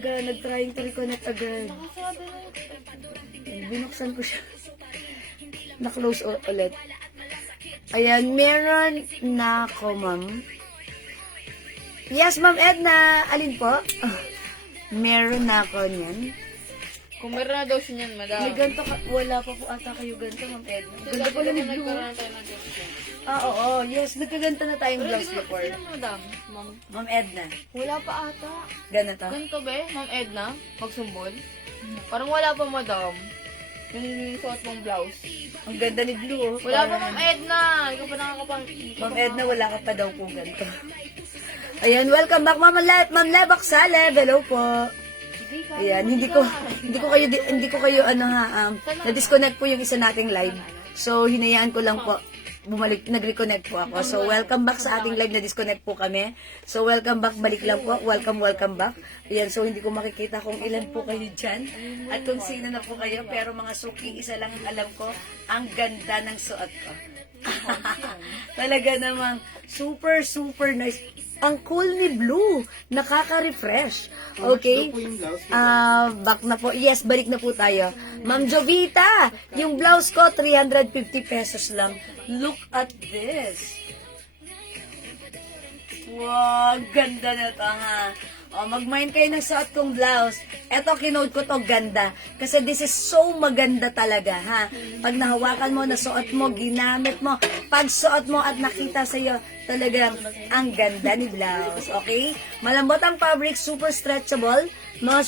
nag-trying to reconnect agad. Binuksan ko siya. Na-close ulit. Ayan, meron na ako, ma'am. Yes, Ma'am Edna. Alin po? Meron na ako niyan. Kung meron na daw siya niyan, madam. May ganito ka. Wala pa po ata kayo ganito, Ma'am Edna. Ganda pala ni Blue. Nagkaroon tayo ng ganito. Oo. Yes, nagkaganta na tayong Pero blouse di ko, before. sino madam? Ma'am. Ma'am Edna. Wala pa ata. Ganito. Ganito ba Ma'am Edna? Magsumbol? Parang wala pa, madam. Yung suot mong blouse. Ang ganda ni Blue, oh. Wala pa, Parang- Ma'am Edna. Ikaw pa nakakapang... Ma'am Edna, wala ka pa daw po ganito. Ayan, welcome back, Ma'am Lebak Saleb. Hello po. Ayan, hindi ko kayo na-disconnect po yung isa nating live. So, hinayaan ko lang po. Nag-reconnect po ako. So, welcome back sa ating live, na-disconnect po kami. So, welcome back, balik lang po. Welcome back. Ayan, so hindi ko makikita kung ilan po kayo dyan. At kung sino na po kayo. Pero mga suki, isa lang ang alam ko, ang ganda ng suot ko. Talaga namang super nice. Ang cool ni Blue. Nakaka-refresh. Okay? Back na po. Yes, balik na po tayo. Ma'am Jovita, yung blouse ko, 350 pesos lang. Look at this. Wow, ganda na ito, ha? O, mag-mind kayo ng suot kong blouse. Eto, kinode ko to, ganda. Kasi this is so maganda talaga, ha? Pag nahawakan mo, nasuot mo, ginamit mo, pag suot mo at nakita sa'yo, talagang ang ganda ni blouse, okay? Malambot ang fabric, super stretchable. Mga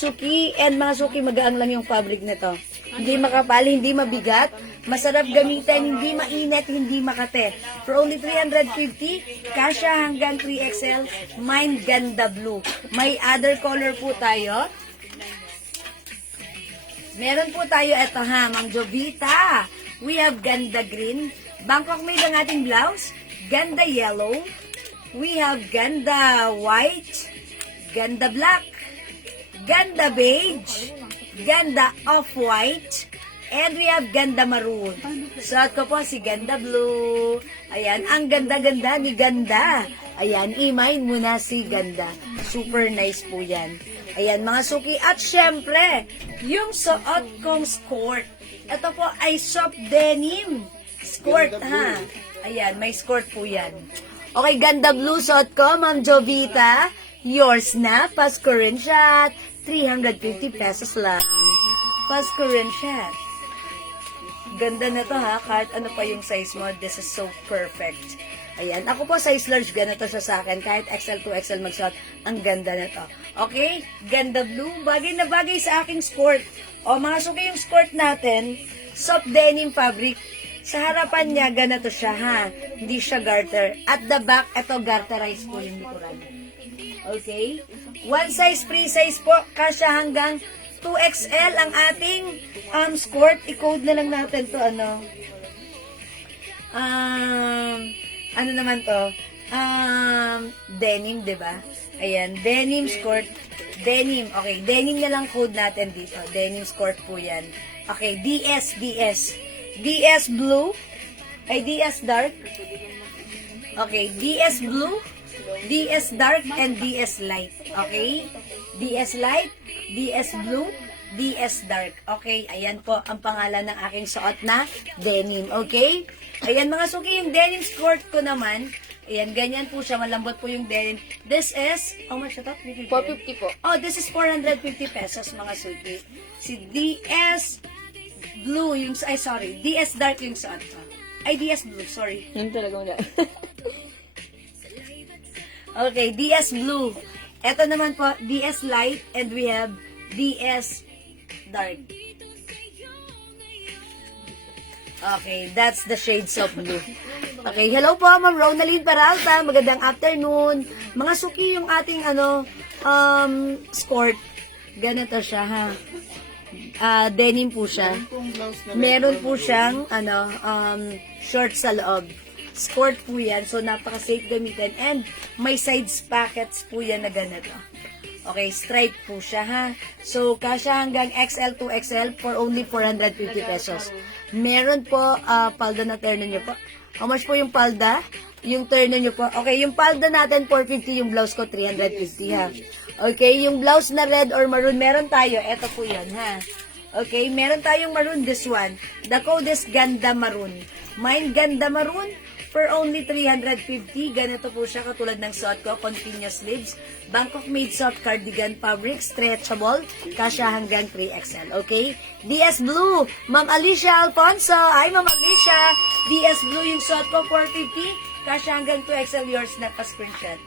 suki, magaang lang yung fabric nito. Hindi makapal, hindi mabigat, masarap gamitin, hindi mainit, hindi makate. For only 350, kasya hanggang 3XL, mine ganda blue. May other color po tayo. Meron po tayo, eto ha, Ma'am Jovita. We have ganda green. Bangkok made ang ating blouse. Ganda yellow. We have ganda white. Ganda black. Ganda beige. Ganda off-white. And we have ganda maroon. Suot ko po si ganda blue. Ayan, ang ganda-ganda ni ganda. Ayan, i-mine mo na si ganda. Super nice po yan. Ayan, mga suki. At syempre, yung suot kong skirt. Ito po ay soft denim. Skirt, ha? Ayan, may skirt po yan. Okay, ganda blue suot ko, Ma'am Jovita. Yours na, Pasko rin shot. 350 pesos lang. Pasko rin shot. Ganda na to, ha? Kahit ano pa yung size mo, this is so perfect. Ayan. Ako po, size large, ganito siya sa akin. Kahit XL to XL mag-shot, ang ganda na to. Okay? Ganda blue. Bagay na bagay sa aking skirt. O, mga suki yung skirt natin, soft denim fabric. Sa harapan niya, ganito siya, ha? Hindi siya garter. At the back, ito garterize po yung likuran. Okay? One size, free size po. Kasya hanggang 2XL ang ating skirt. I-code na lang natin to, ano? Ano naman to? Denim, diba? Ayan, denim skirt. Denim, okay. Denim na lang code natin dito. Denim skirt po yan. Okay, DS. DS blue. Ay, DS dark. Okay, DS blue, DS dark, and DS light. Okay? DS light, DS blue, DS dark. Okay, ayan po ang pangalan ng aking suot na denim. Okay? Ayan mga suki, yung denim skirt ko naman, ayan, ganyan po siya, malambot po yung denim. This is, how much ito? 450 po. Oh, this is 450 pesos mga suki. Si DS blue, DS dark yung suot ko. Ay, DS blue, sorry. Yun talaga wala. Okay, DS blue. Ito naman po, DS light, and we have DS dark. Okay, that's the shades of blue. Okay, hello po, Ma'am Ronaline Peralta. Magandang afternoon. Mga suki yung ating skirt. Ganito siya, ha? Denim po siya. Meron po siyang short sa loob. Skirt po yan, so napaka-safe gamitin. And may sides pockets po yan na ganito. Okay, stripe po siya, ha? So, kasya hanggang XL to XL for only 450 pesos. Meron po palda na terno nyo po. How much po yung palda? Yung terno nyo po. Okay, yung palda natin 450, yung blouse ko 350, ha? Okay, yung blouse na red or maroon, meron tayo. Ito po yan, ha? Okay, meron tayong maroon, this one. The code is Ganda Maroon. Mine Ganda Maroon for only 350. Ganito po siya, katulad ng suot ko, continuous sleeves. Bangkok made soft cardigan fabric, stretchable, kasya hanggang 3XL, okay? DS Blue, Ma'am Alicia Alfonso. Ay, Ma'am Alicia. DS Blue yung suot ko, 450. Kasya hanggang 2XL, yours na pa-screenshot.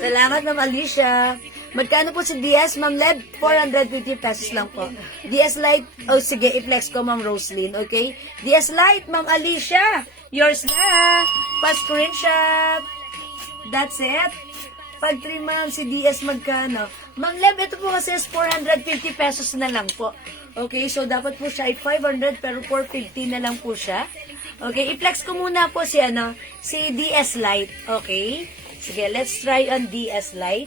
Salamat, Ma'am Alicia. Magkano po si DS, Ma'am Leb? 450 pesos lang po. DS Light, oh sige, i-flex ko, Ma'am Roslyn, okay? DS Light, Ma'am Alicia, yours na. Pa-screenshot. That's it. Pag 3 ma'am, si DS magkano? Ma'am Leb, ito po kasi is 450 pesos na lang po. Okay, so dapat po siya ay 500 pero 450 na lang po siya. Okay, i-flex ko muna po si si DS Light, okay? Sige, let's try on DS Light.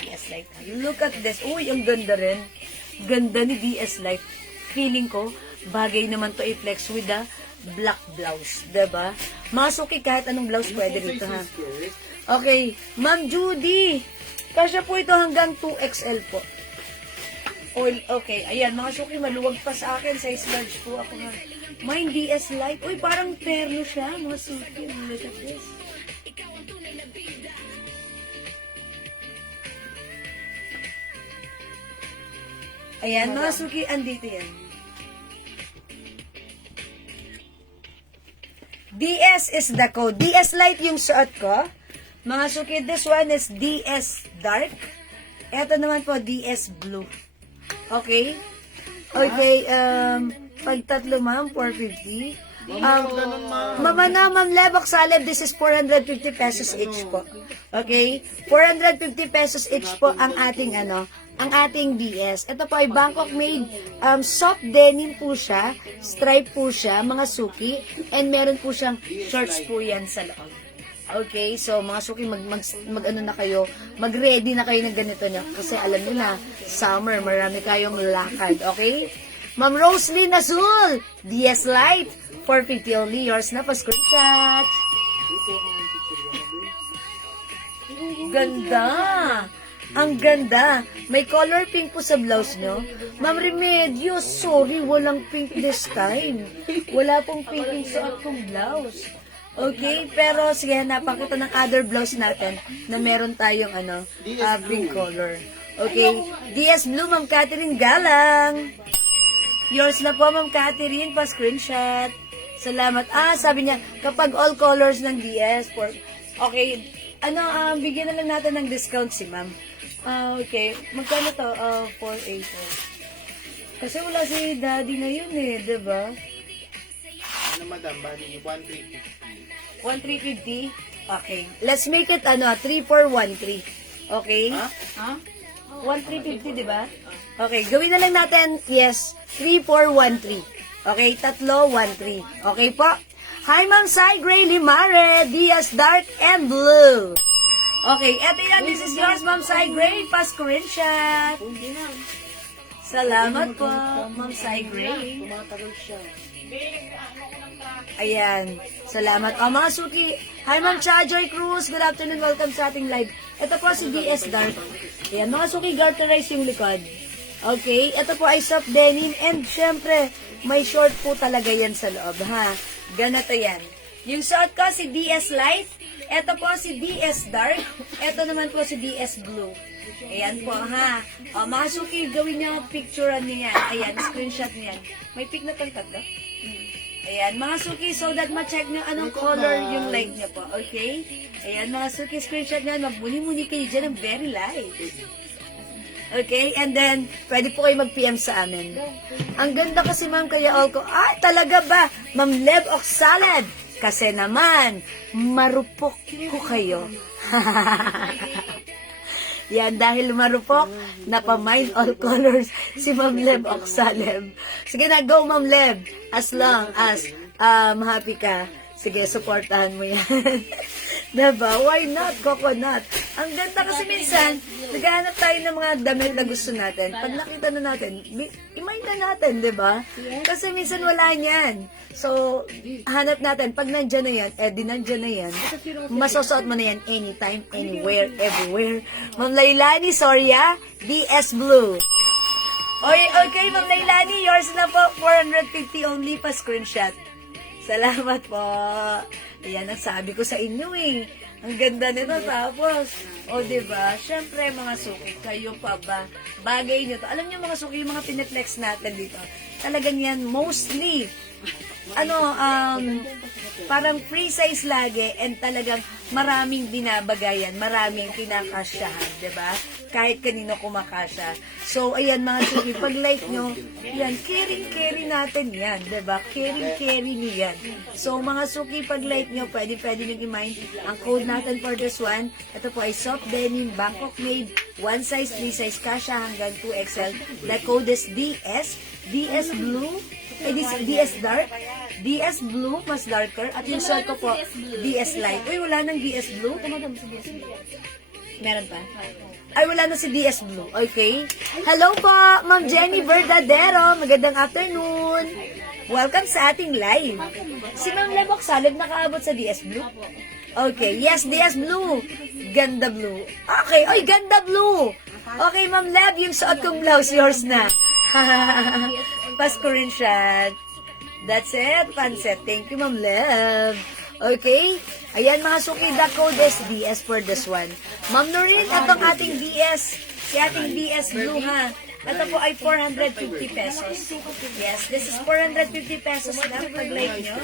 DS Light. Look at this. Uy, ang ganda rin. Ganda ni DS Light. Feeling ko, bagay naman to i-flex with the black blouse. Diba? Masuki kahit anong blouse pwede dito, ha? Okay. Ma'am Judy. Kasya po ito hanggang 2XL po. Okay. Ayan, mga suki, maluwag pa sa akin. Size large po ako nga. Mine DS Light. Uy, parang terno siya. Mga suki. Look at this. Ayan, mga suki, andito yan. DS is the code. DS Light yung suot ko. Mga suki, this one is DS Dark. Ito naman po, DS Blue. Okay? Okay, pag tatlo ma'am, 450. Ma'am Lebok Saleb, this is 450 pesos each po. Okay? 450 pesos each po ang ating ang ating DS. Ito po ay Bangkok made soft denim po siya, stripe po siya, mga suki, and meron po siyang shorts po yan sa loob. Okay, so mga suki, na kayo, mag-ready na kayo ng ganito niya, kasi alam niyo na, summer, marami kayong lakad, okay? Ma'am Roslyn Azul, DS Light, 450 only, yours na pa screenshot. Ganda! Ang ganda. May color pink po sa blouse nyo. Ma'am Remedios, sorry, walang pink this time. Wala pong pink yung suot kong blouse. Okay, pero sige, hanapan kita ng other blouse natin na meron tayong pink color. Okay, DS Blue, Ma'am Catherine Galang. Yours na po, Ma'am Catherine, pa screenshot. Salamat. Sabi niya, kapag all colors ng DS, okay, bigyan na lang natin ng discount si Ma'am. Okay. Magkano to? 480. Kasi wala si Daddy ngayon diba? Madam, bali 1,350. 1,350? Okay. Let's make it 3,413. Okay? Ha? 1,350, diba? Okay. Gawin na lang natin, yes, 3,413. Okay? 3,13. Okay po? Hi, Ma'am Sai Gray Limare, Diaz Dark and Blue. Okay, eto yan. This is yours, Ma'am Sai Gray. Pa-screenshot. Salamat po, Ma'am Sai Gray. Ayan. Salamat. Mga suki. Hi, Ma'am Chajoy Cruz. Good afternoon. Welcome sa ating live. Ito po si DS Dark. Ayan. Mga suki, garterize yung likod. Okay. Ito po ay soft denim. And syempre, may short po talaga yan sa loob, ha? Ganito yan. Yung suot ko, si DS Light. Ito po si DS Dark. Ito naman po si DS Blue. Ayan po, ha. Mga suki, gawin niyo picturean niyo yan. Ayan, screenshot niyo yan. May pic na tangkad, no? Ayan, mga suki, so that ma-check niyo anong color yung light niyo po. Okay? Ayan, mga suki, screenshot niyo. Magbuni-muni kayo dyan ng very light. Okay? And then, pwede po kayo mag-PM sa amin. Ang ganda kasi, ma'am, kaya all ko, talaga ba? Ma'am Leb Oxalad. Kasi naman, marupok ko kayo. Yan, dahil marupok, napamine all colors si Ma'am Leb Oxaleb. Sige na, go Ma'am Leb. As long as happy ka. Sige, supportahan mo yan. Diba? Why not? Coconut. Ang ganda kasi minsan, naghahanap tayo ng mga damit na gusto natin. Pag nakita na natin, i-mind na natin, diba? Kasi minsan wala niyan. So, hanap natin. Pag nandyan na yan, di nandyan na yan. Masasuot mo na yan anytime, anywhere, everywhere. Ma'am Lailani, sorry DS Blue. Okay, Ma'am Lailani, yours na po. 450 only pa screenshot. Salamat po. Ayan, ang sabi ko sa inyo eh. Ang ganda nito. Tapos, diba? Syempre, mga suki, kayo pa ba? Bagay nyo to. Alam nyo mga suki, yung mga pineflex natin dito. Talagang yan, mostly, parang free size lagi and talagang maraming binabagayan, maraming kinakasyahan, diba? Kahit kanino kumakasya. So, ayan mga suki, pag like nyo, yan, carry natin yan, diba? Carry nyo yan. So, mga suki, pag like nyo, pwede nyo i-mind. Ang code natin for this one, ito po ay soft denim, Bangkok made, 1 size, 3 size, kasya hanggang 2XL. The code is DS Blue, DS Dark, DS Blue, mas darker, at yung short ko po, DS Light. Uy, wala nang DS Blue? Meron pa? Ay, wala na si DS Blue. Okay. Hello po, Ma'am Jenny Verdadero. Magandang afternoon. Welcome sa ating live. Si Ma'am Lebok Salib nakaabot sa DS Blue? Okay. Yes, DS Blue. Ganda Blue. Okay. Oy, ganda Blue. Okay, Ma'am Leb, yung suot kong blouse, yours na. Pa-screenshot. That's it, Panset. Thank you, Ma'am Leb. Okay? Ayan, mga suki, the code is DS for this one. Ma'am Noreen, itong ating DS, si ating DS Blue, ha? Ito po ay 450 pesos. Yes, this is 450 pesos lang pag like nyo.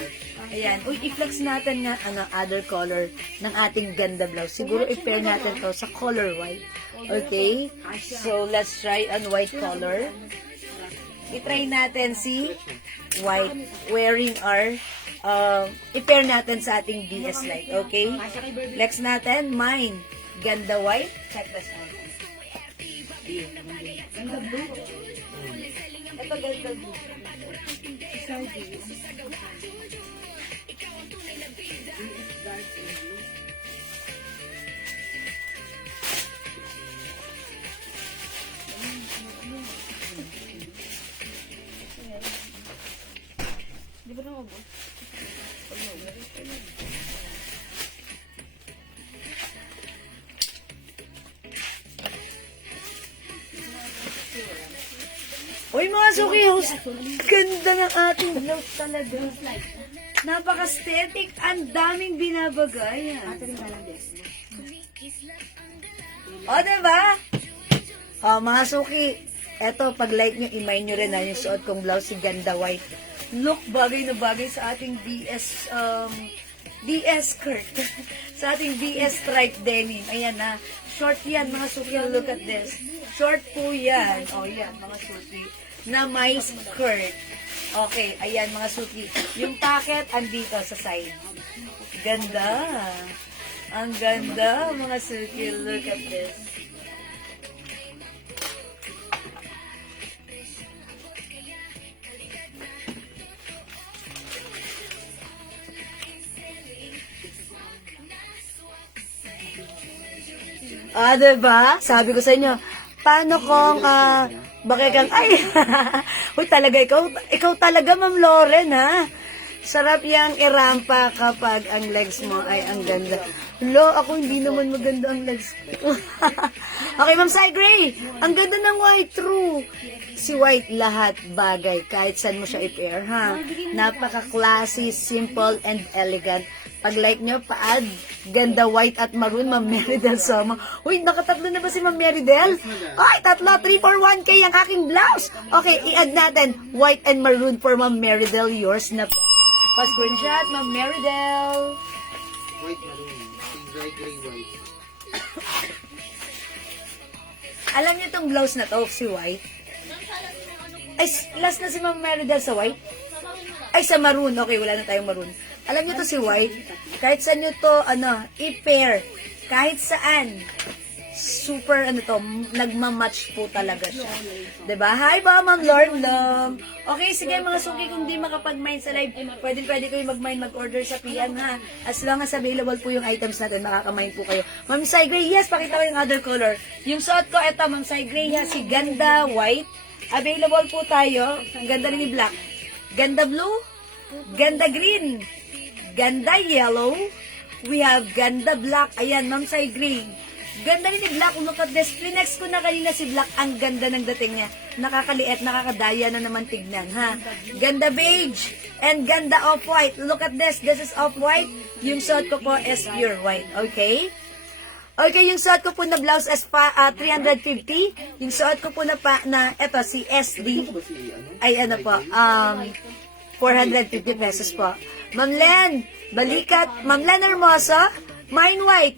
Ayan. Uy, i-flex natin nga other color ng ating ganda blouse. Siguro i-pair natin to sa color white. Okay? So, let's try on white color. I-try natin si white wearing our i-pair natin sa ating DS light. Okay? Flex natin. Mine. Ganda white. Check this out. Ganda blue. Ito ganda blue. Di ba nang ubos? Uy, mga suki, ganda ng ating blouse talaga. Napaka-aesthetic. Ang daming binabagayan. O, diba? O, mga suki, eto, pag like nyo, imay nyo rin na yung suot kong blouse, si ganda white. Look, bagay na bagay sa ating DS skirt. Sa ating DS stripe denim. Ayan na. Short yan, mga suki. Look at this. Short po yan. O, yan, mga suki. Na may skirt. Okay, ayan, mga suki. Yung packet, andito sa side. Ganda. Ang ganda, mga suki. Look at this. Diba? Sabi ko sa inyo, paano kung, bakit kang, ay, uy, talaga, ikaw talaga, Ma'am Lauren, ha? Sarap yang irampa kapag ang legs mo ay ang ganda. Lo, ako hindi naman maganda ang legs ko. Okay, Ma'am Sai Gray, ang ganda ng white, true. Si white lahat bagay, kahit saan mo siya i-pair, ha? Napaka-classy, simple, and elegant. Pag like nyo, pa-add, ganda white at maroon, Ma'am Meridel Sama. Uy, nakatatlo na ba si Ma'am Meridel? Ay, tatlo, 3 for 1K ang aking blouse. Okay, i-add natin, white and maroon for Ma'am Meridel, yours na po. Pa-screenshot, Ma'am Meridel. White maroon. Dry gray white. Alam niyo tong blouse na to, si white? Ay, last na si Ma'am Meridel sa white? Ay, sa maroon. Okay, wala na tayong maroon. Alam niyo to si white? Kahit saan niyo to, i-pair. Kahit saan. super, nagmamatch po talaga siya. Diba? Hi ba, Ma'am Lorlom? Okay, sige mga suki, kung di makapag-mine sa live, pwede kayo mag-mine, mag-order sa PM, ha? As long as available po yung items natin, makaka-mine po kayo. Ma'am Sai Gray, yes, pakita ko yung other color. Yung suot ko, eto, Ma'am Sai Gray, ha, si Ganda White. Available po tayo. Ang ganda rin ni Black. Ganda Blue, Ganda Green, Ganda Yellow, we have Ganda Black. Ayan, Ma'am Sai Gray. Ganda rin ni Black. Look at this. Next ko na kanina si Black. Ang ganda ng dating niya. Nakakaliit, nakakadaya na naman tignan, ha? Ganda beige and ganda off-white. Look at this. This is off-white. Yung suot ko po is pure white. Okay? Okay, yung suot ko po na blouse is 350. Yung suot ko po eto, si SD. Ay, ano po, 450 pesos po. Ma'am Len, balikat. Ma'am Len Hermoso, mine white.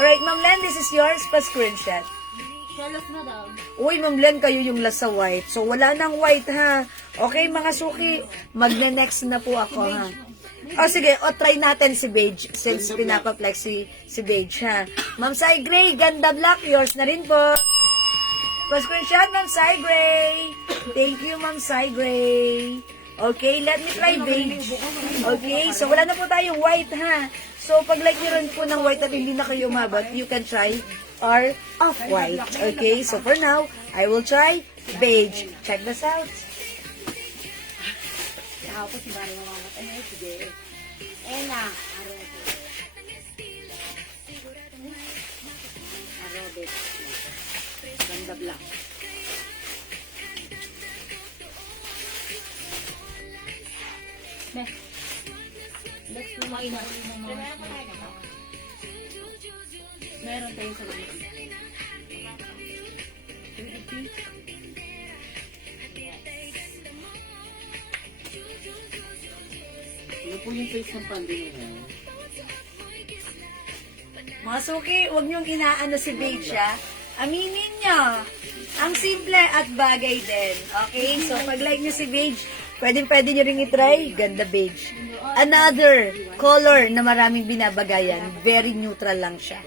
Alright, Ma'am Len, this is yours. Pa-screenshot. Uy, Ma'am Len, kayo yung last sa white. So, wala nang white, ha? Okay, mga suki, magne-next na po ako, ha? O, sige, try natin si beige since pinapaplex si beige, ha? Ma'am Sai Gray, Ganda Black, yours na rin po. Pa-screenshot, Ma'am Sai Gray. Thank you, Ma'am Sai Gray. Okay, let me try beige. Okay, so wala na po tayong white, ha? So, pag like nyo rin po ng white at hindi na kayo umabot, you can try our off-white. Okay, so for now, I will try beige. Check this out. Ganda Black. Let's kumain natin ng mga meron tayong sa mga. Ano po yung face ng pandemya ngayon? Mga suki, huwag niyong inaano si beige, ha? Aminin niyo. Ang simple at bagay din. Okay? So, pag like niyo si beige, pwede niyo ring itry. Ganda beige. Another color na maraming binabagayan. Very neutral lang siya.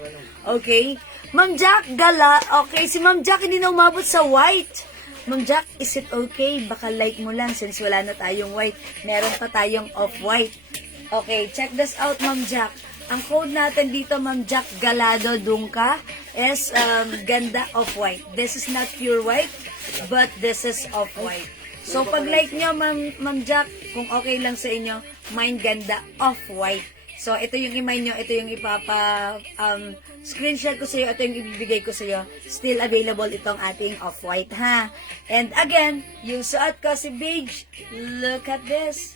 Okay? Ma'am Jack, gala. Okay, si Ma'am Jack hindi na umabot sa white. Ma'am Jack, is it okay? Baka like mo lang since wala na tayong white. Meron pa tayong off-white. Okay, check this out, Ma'am Jack. Ang code natin dito, Ma'am Jack Galado Dungka, is ganda off-white. This is not pure white, but this is off-white. So, pag like nyo, Ma'am Jack, kung okay lang sa inyo, mine ganda off-white. So, ito yung i-mine nyo, ito yung screenshot ko sa iyo, ito yung ibibigay ko sa iyo. Still available itong ating off-white, ha? And again, yung suot ko si beige, look at this.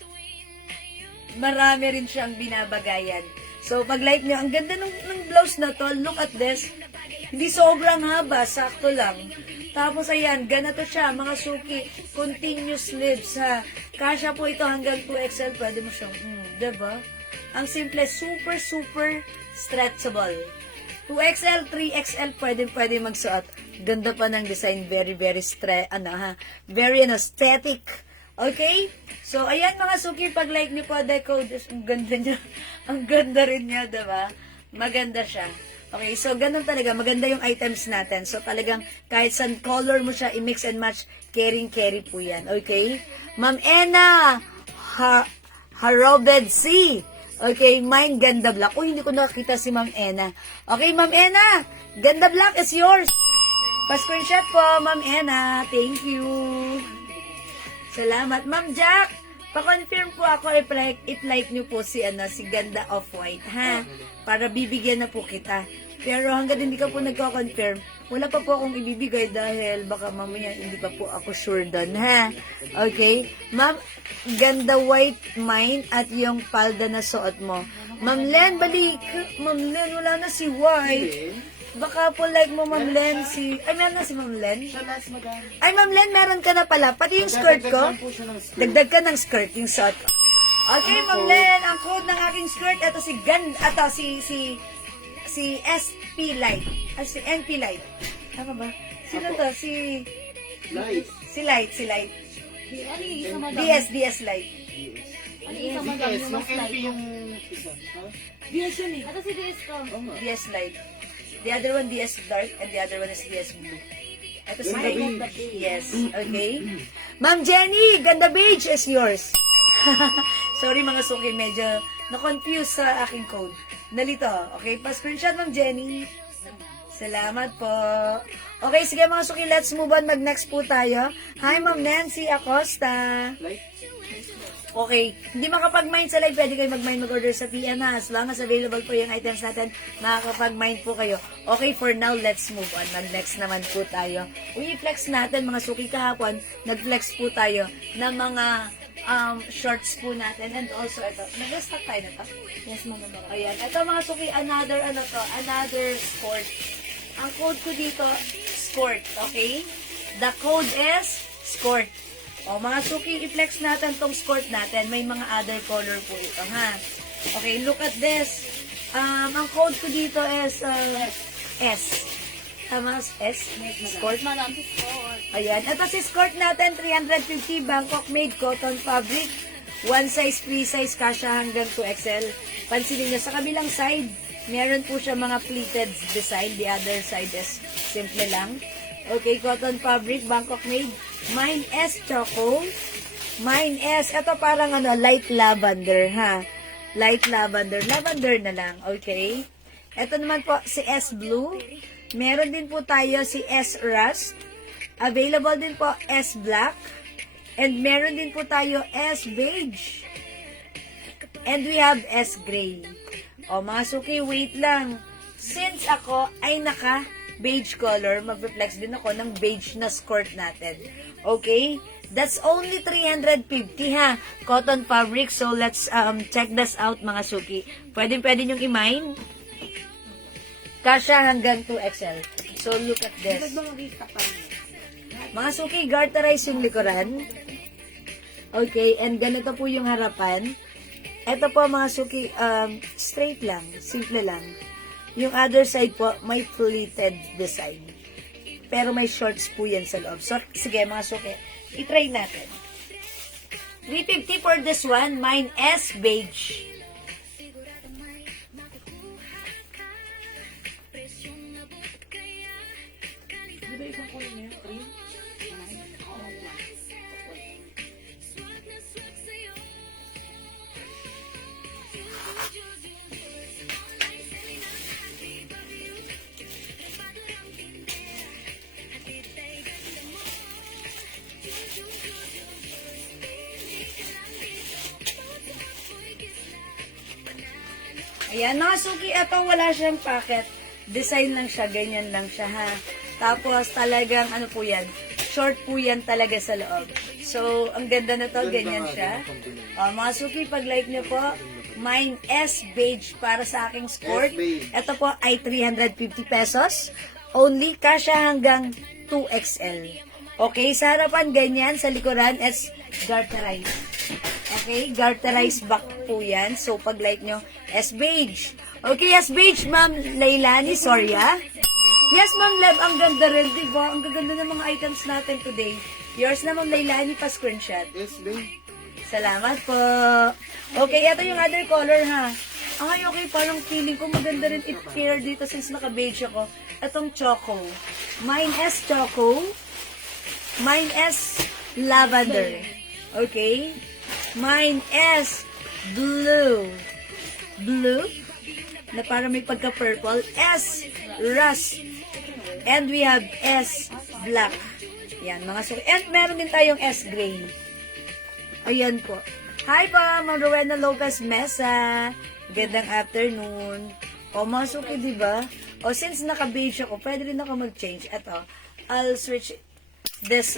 Marami rin siyang binabagayan. So, pag like nyo, ang ganda ng blouse na to, look at this. Hindi sobrang haba, sakto lang. Tapos, ayan, ganito siya, mga suki, continuous sleeves, ha. Kasya po ito hanggang 2XL, pwede mo siyang, diba? Ang simple, super stretchable. 2XL, 3XL, pwede magsuot. Ganda pa ng design, very very aesthetic. Okay? So, ayan mga suki, pag like niyo po, the code is, ang ganda niya. Ang ganda rin niya, diba? Maganda siya. Okay, so ganun talaga, maganda yung items natin. So talagang kahit saan color mo siya, i-mix and match, carry po yan. Okay? Ma'am Ena, Harobed C. Okay, mine Ganda Black. Uy, hindi ko nakakita si Ma'am Ena. Okay, Ma'am Ena, Ganda Black is yours. Pa-screenshot po, Ma'am Ena. Thank you. Salamat. Ma'am Jack, pa-confirm po ako if like nyo po si Ganda Off-White, ha? Para bibigyan na po kita. Pero hanggang hindi ka po nagko-confirm, wala pa po akong ibibigay dahil baka mamaya hindi pa po ako sure doon, ha? Okay? Ma'am, Ganda White mine at yung palda na suot mo. Ma'am Len, balik. Ma'am Len, wala na si White. Baka po like mo, Ma'am Len, ay, meron na si Ma'am Len? Ay, Ma'am Len, meron ka na pala. Pati yung skirt ko. Dagdag ka ng skirt, yung suot ko. Okay, Ma'am Len, ang code ng aking skirt, ito si SP Light. Si NP Light. Tama ba? Sino to? Si Light. DS Light. Yung MP yung isa. DS yun eh. Ito si DS ko. DS Light. The other one, DS dark, and the other one is DS blue. Ito si Ganda beige. beige. Yes, okay. Ma'am Jenny, ganda beige is yours. Sorry mga suki, medyo na-confuse sa aking code. Nalito, okay? Pa-screenshot, Ma'am Jenny. Salamat po. Okay, sige mga suki, let's move on. Mag-next po tayo. Hi, Ma'am Nancy Acosta. Like, Okay, hindi makapag-mind sa live, pwede kayo mag-mind mag-order sa PM ha. As long as available po yung items natin, makakapag-mind po kayo. Okay, for now, let's move on. Mag-next naman po tayo. I-flex natin, mga suki kahapon, nag-flex po tayo ng mga shorts po natin. And also, ito, nag-stock tayo na to? Yes, mama. Ayan, ito mga suki, another sport. Ang code ko dito, sport, okay? The code is sport. O, mga suki, i-flex natin tong skirt natin. May mga other color po ito, ha? Okay, look at this. Ang code ko dito is S. Tama, S? Skirt. Ayan. Ito si skirt natin, 350 Bangkok made cotton fabric. One size, free size, kasha hanggang 2XL. Pansinin niyo, sa kabilang side, meron po siya mga pleated design. The other side is simple lang. Okay, cotton fabric, Bangkok made. Mine S choco. Mine S, ito parang light lavender, ha? Light lavender. Lavender na lang, okay? Ito naman po, si S blue. Meron din po tayo si S rust. Available din po S black. And meron din po tayo S beige. And we have S gray. O, mga suki, wait lang. Since ako ay beige color, mag-reflex din ako ng beige na skirt natin. Okay? That's only 350 ha. Cotton fabric. So, let's check this out mga suki. Pwede nyong i-mine. Kasha hanggang 2XL. So, look at this. Mga suki, garterize yung likuran. Okay, and ganito po yung harapan. Ito po mga suki, straight lang. Simple lang. Yung other side po, may pleated design. Pero may shorts po yan sa loob. So, sige mga suki, i-try natin. 350 for this one. Mine S beige. Ayan, mga suki, ito wala siyang packet. Design lang siya, ganyan lang siya ha. Tapos talagang ano po yan, short po yan talaga sa loob. So, ang ganda na to, ganyan siya. Mga suki, pag like nyo po, mine S beige para sa aking skirt. Ito po ay 350 pesos. Only, kasha hanggang 2XL. Okay, sa harapan ganyan, sa likuran is garterized. Okay, garterized back po yan. So, pag like nyo, S beige. Okay, S beige, Ma'am Lailani, sorry ah. Yes, Ma'am Leb, ang ganda rin, diba? Ang gaganda ng mga items natin today. Yours na, Ma'am Lailani, pa-screenshot. yes, babe. Salamat po. Okay, ito yung other color ha. Ay, okay, parang feeling ko maganda rin i-pair dito since naka-beige ako. Itong choco. Mine S choco. Mine S lavender. Okay? Mine S blue. Blue. Na parang may pagka-purple. S rust. And we have S black. Yan, mga suki. And meron din tayong S gray. Ayan po. Hi po, Ma'am Rowena Lopez Mesa. Gandang afternoon. O, mga suki, diba? O, since naka-beige ako, pwede rin ako mag-change. Ito, I'll switch this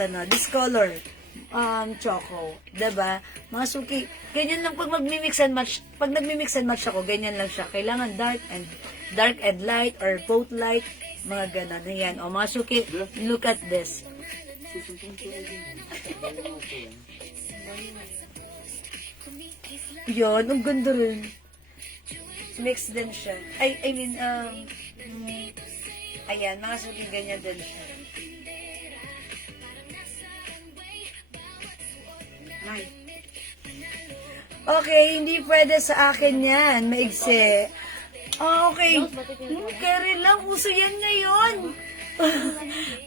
color. Choco. Diba? Mga suki, ganyan lang pag mag-mix and match. Pag nag-mix and match ako, ganyan lang siya. Kailangan dark and light or both light. Mga ganon. Ayan. O, mga suki, look at this. Yan, ang ganda rin. Mix din siya. Ayan, mga suki, ganyan din siya. Okay, hindi pwede sa akin yan. Maigsi. Oh, okay. Carry lang. Uso yan ngayon.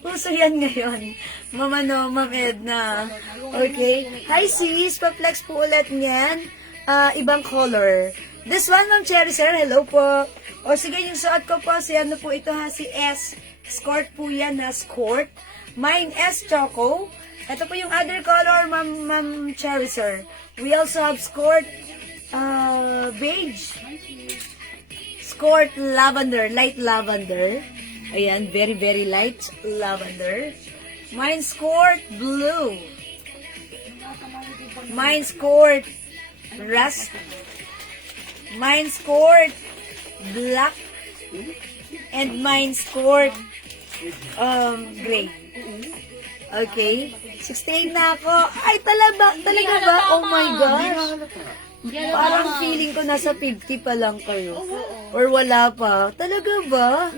Uso yan ngayon. Mama no, Ma'am Edna. Okay. Hi sis, pa-flex po ulit niyan. Ibang color. This one, Ma'am Cherry Sir. Hello po. O sige, yung suot ko po, si ano po ito ha, si S. Skirt po yan ha, skirt. Mine S Choco. Ito po yung other color, Ma'am Cherry Sir. We also have skirt beige. Skirt lavender, light lavender. Ayan, very, very light lavender. Mine skirt blue. Mine skirt rust. Mine skirt black. And mine skirt gray. Okay. 16 na ako. Ay, talaga ba? Oh my gosh. Parang feeling ko nasa 50 pa lang kayo. Or wala pa. Talaga ba?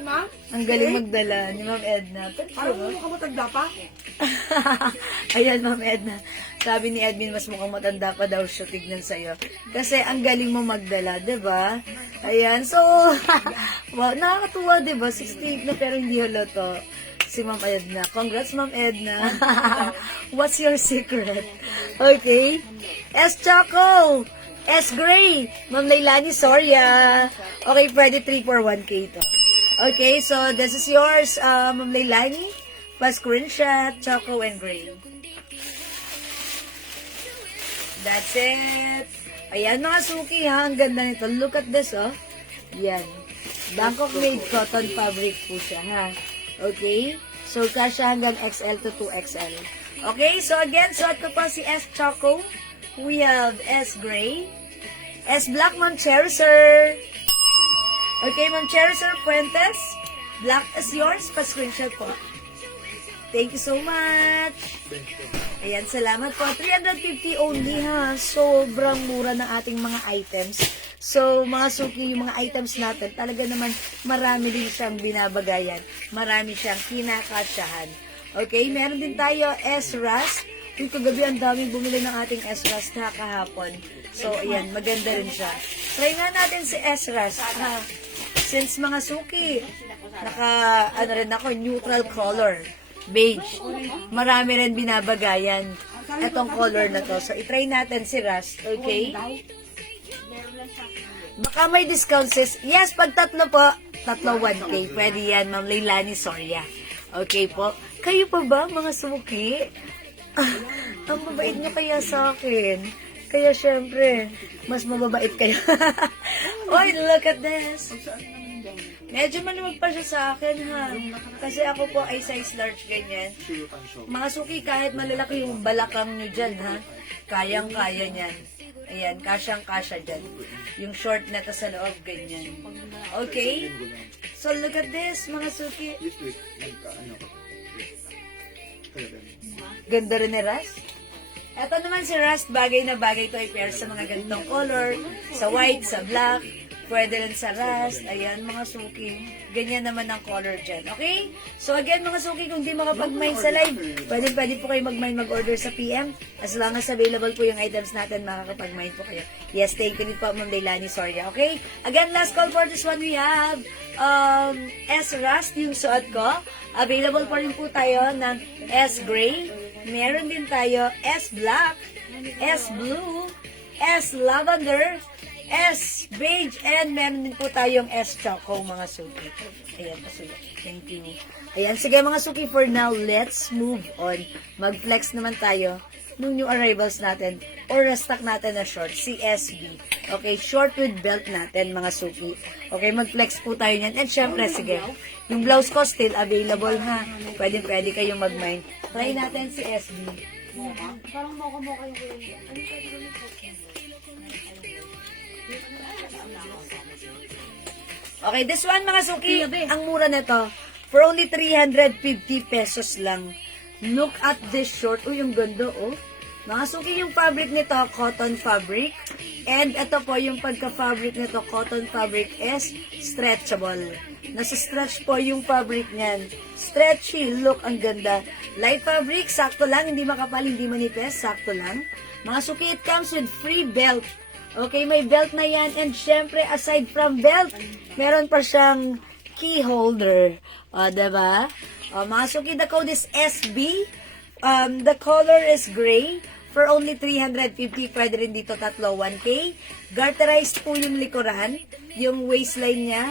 Ang galing magdala ni Ma'am Edna. Parang mo ka matagda pa. Ayan, Ma'am Edna. Sabi ni Edwin, mas mukhang matanda pa daw siya tignan sa'yo. Kasi ang galing mo magdala, di ba? Ayan, so, wow, nakakatuwa, di ba? 68 na pero hindi haloto. Si Ma'am Edna. Congrats, Ma'am Edna. What's your secret? Okay. S. Choco. S. Gray. Ma'am Leilani Soria. Okay, pwede 341K ito. Okay, so this is yours, Ma'am Leilani. Pa-screenshot, Choco and Gray. That's it. Ayan, mga suki ha. Ang ganda nito. Look at this, oh. Yan. Bangkok made cotton fabric po siya, ha. Okay? So, kasya hanggang XL to 2XL. Okay? So, again, suot ko pa si S. Choco. We have S. Gray. S. Black, Ma'am Cherry Sir. Okay, Ma'am Cherry Sir Fuentes. Black is yours. Pa-screenshot po. Thank you so much. Ayan, salamat po. 350 only ha. Sobrang mura ng ating mga items. So, mga suki, yung mga items natin, talaga naman marami din siyang binabagayan. Marami siyang kinakasyahan. Okay, meron din tayo S-Rust. Yung kagabi, ang daming bumili ng ating S-Rust na kahapon. So, ayan, maganda rin siya. Try nga natin si S-Rust. Since mga suki, ano rin ako, neutral color. Beige. Marami rin binabagayan itong color na to. So, itry natin si Rust. Okay? Baka may discount sis. Yes, pag tatlo po, tatlo 1K. Pwede yan, Ma'am Leilani Soria. Okay po. Kayo pa ba, mga suki? Ang mabait niya kaya sa akin. Kaya syempre, mas mababait kayo. Oy, look at this. Medyo maluwag pa siya sa akin, ha. Kasi ako po ay size large, ganyan. Mga suki, kahit malalaki yung balakang nyo dyan, ha. Kayang-kaya niyan. Ayan, kasyang-kasya dyan. Yung short na to sa loob, ganyan. Okay? So, look at this, mga suki. Ganda rin ni Rust. Ito naman si Rust, bagay na bagay to i-pair sa mga ganitong color. Sa white, sa black. Pwede rin sa Rust. Ayan, mga suki. Ganyan naman ang color dyan. Okay? So, again, mga suki, kung di makapag-mine sa live, pwede po kayo mag-order sa PM. As long as available po yung items natin, makakapag-mine po kayo. Yes, thank you din po, Ma'am Leilani Soria. Okay? Again, last call for this one, we have S-Rust, yung suot ko. Available pa rin po tayo ng S-Gray. Meron din tayo S-Black, S-Blue, S-Lavender, S, beige, and meron din po tayong S choco, mga suki. Ayan, pasulat. Thank you. Ayan, sige mga suki, for now, let's move on. Mag-flex naman tayo nung new arrivals natin or restock natin na short, CSB. Okay, short with belt natin, mga suki. Okay, mag-flex po tayo niyan. And syempre, sige, yung blouse ko still available, ha. Pwede kayong mag-mine. Try natin si SB. Parang mocha-mocha yung kulay. Okay, this one mga suki, ang mura na to. For only 350 pesos lang. Look at this short. Uy, yung ganda, oh. Mga suki, yung fabric nito, cotton fabric. And ito po, yung pagka-fabric nito, cotton fabric is stretchable. Nasa stretch po yung fabric niyan. Stretchy, look, ang ganda. Light fabric, sakto lang, hindi makapal, hindi manipis, sakto lang. Mga suki, it comes with free belt. Okay, may belt na yan. And syempre, aside from belt, meron pa siyang key holder. O, diba? O, mga suki, the code is SB. The color is gray. For only 350, pwede rin dito tatlo, 1K. Garterized po yung likuran. Yung waistline niya,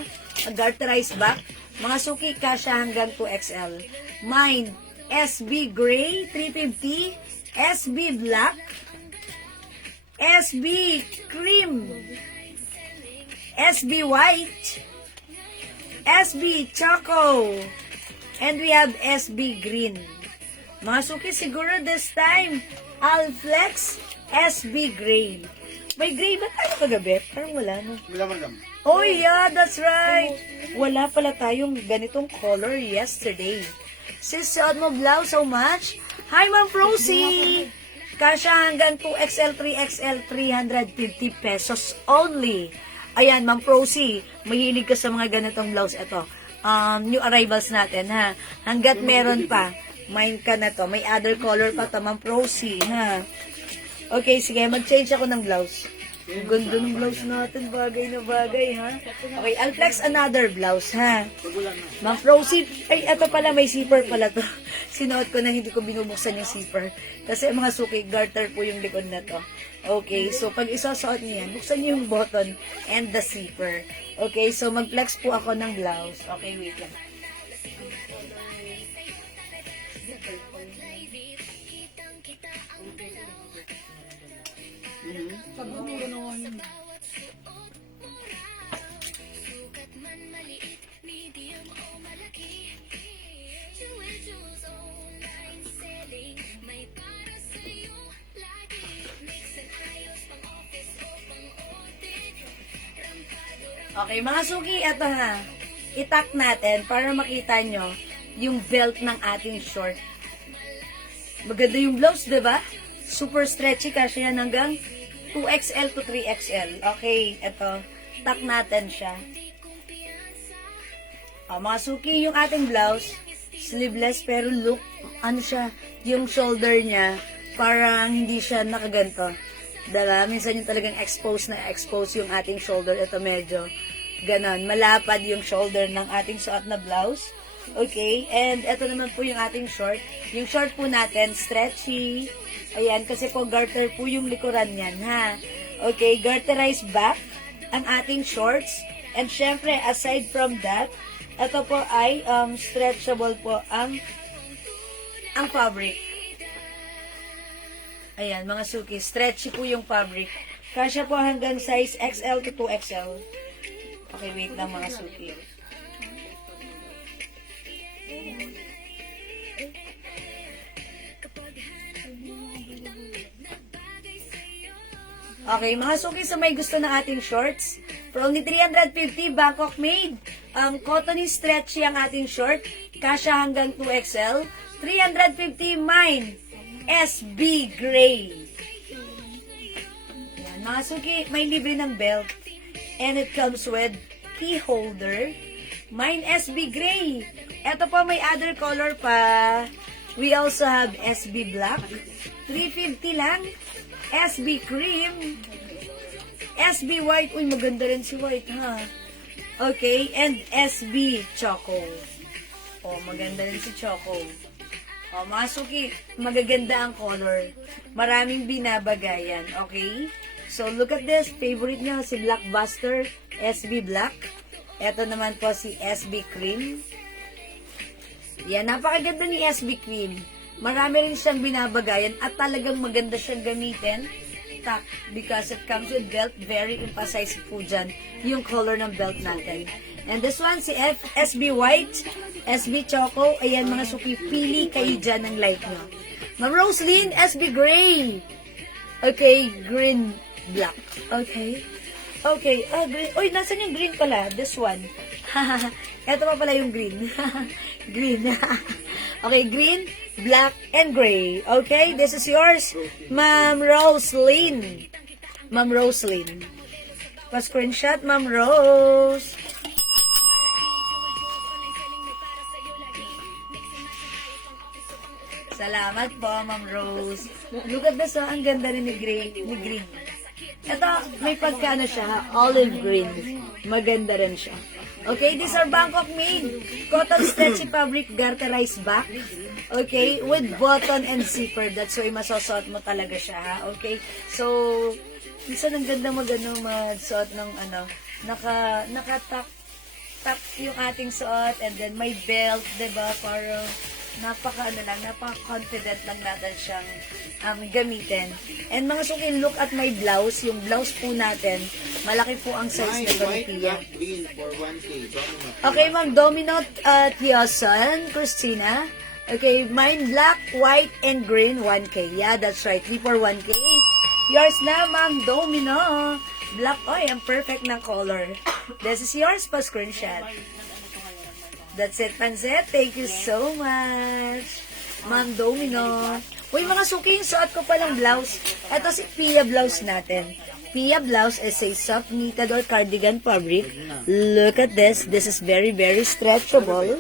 garterized back. Mga suki, kasya hanggang 2XL. Mine, SB gray, 350. SB black. SB cream. SB white. SB choco. And we have SB green. Mga suki, siguro this time, I'll flex SB gray. May gray ba tayo kagabi? Parang wala, no? Wala, madam. Oh yeah, that's right. Wala pala tayong ganitong color yesterday. Sis, suot mo blouse so much. Hi, Ma'am Rosie. Kasya hanggang 2XL, 3XL, 350 pesos only. Ayan, Ma'am Rosie, mahilig ka sa mga ganitong blouse. Ito, new arrivals natin, ha. Hanggat meron pa, mine ka na to. May other color pa to, Ma'am Rosie, ha. Okay, sige, mag-change ako ng blouse. Ang ganda ng blouse natin, bagay na bagay, ha? Okay, I'll flex another blouse, ha? Ma'am Rosie, ay, ito pala, may zipper pala to. Sinuot ko na hindi ko binubuksan yung zipper. Kasi mga suki, garter po yung likod na to. Okay, so pag isusuot niyo yan, buksan niyo yung button and the zipper. Okay, so mag-flex po ako ng blouse. Okay, wait lang. Okay, mga suki, eto ha. Itak natin para makita nyo yung belt ng ating short. Maganda yung blouse, diba? Super stretchy kasi yan hanggang 2XL to 3XL. Okay, eto. Tak natin siya. Mga suki, yung ating blouse, sleeveless pero look, ano siya, yung shoulder niya, parang hindi siya nakaganto. Diba? Minsan yung talagang expose yung ating shoulder. Ito medyo ganon. Malapad yung shoulder ng ating suot na blouse. Okay? And ito naman po yung ating short. Yung short po natin, stretchy. Ayan, kasi po garter po yung likuran yan, ha? Okay, garterized back ang ating shorts. And syempre, aside from that, ito po ay stretchable po ang fabric. Ayan, mga suki, stretchy po yung fabric. Kasya po hanggang size XL to 2XL. Okay, wait lang mga suki. Okay, mga suki, so may gusto ng ating shorts. For only 350, Bangkok made. Cottony stretchy ang ating short. Kasya hanggang 2XL. 350 mine. SB Gray. Yan, mga suki, may libre ng belt. And it comes with key holder. Mine SB Gray. Ito po, may other color pa. We also have SB Black. 350 lang. SB Cream. SB White. Uy, maganda rin si White, ha? Okay, and SB Choco. Oh, maganda rin si Choco. O, mga suki, magaganda ang color. Maraming binabagayan, okay? So, look at this. Favorite nyo, si Blockbuster, SB Black. Ito naman po si SB Cream. Yan, napakaganda ni SB Cream. Marami rin siyang binabagayan at talagang maganda siyang gamitin. Tak, because it comes with belt. Very emphasized po dyan yung color ng belt natin. And this one, si SB White, SB Choco. Ayan mga suki, pili kayo dyan ng light nyo. Ma'am Roslyn, SB Gray. Okay, green, black. Okay. Okay, green. Uy, nasan yung green pala? This one. Ito pa pala yung green. Green. Okay, green, black, and gray. Okay, this is yours, Ma'am Roslyn. Ma'am Roslyn. Pa-screenshot, Ma'am Rose. Salamat po, Ma'am Rose. Look at this, oh. Ang ganda rin ni green. Ito, may pagkano siya, olive green. Maganda rin siya. Okay, these are Bangkok made cotton stretchy fabric garterized back. Okay, with button and zipper. That's why masosot mo talaga siya, ha? Okay, so, minsan ang ganda magsuot ng naka-tuck yung ating suot, and then may belt, diba? Parang napaka-confident lang natin siyang gamitin. And mga suki, look at my blouse. Yung blouse po natin, malaki po ang size nito ni Pia. Green for 1K. Okay, Ma'am Domino Tiosan, Christina. Okay, mine black, white, and green, 1K. Yeah, that's right. 3 for 1K. Yours na, Ma'am Domino. Black, oy, ang perfect na color. This is yours pa screenshot. That's it, Panset. Thank you so much. Ma'am Domino. Uy, mga suki, yung suot ko palang blouse. Ito si Pia blouse natin. Pia blouse is a soft knitted or cardigan fabric. Look at this. This is very, very stretchable.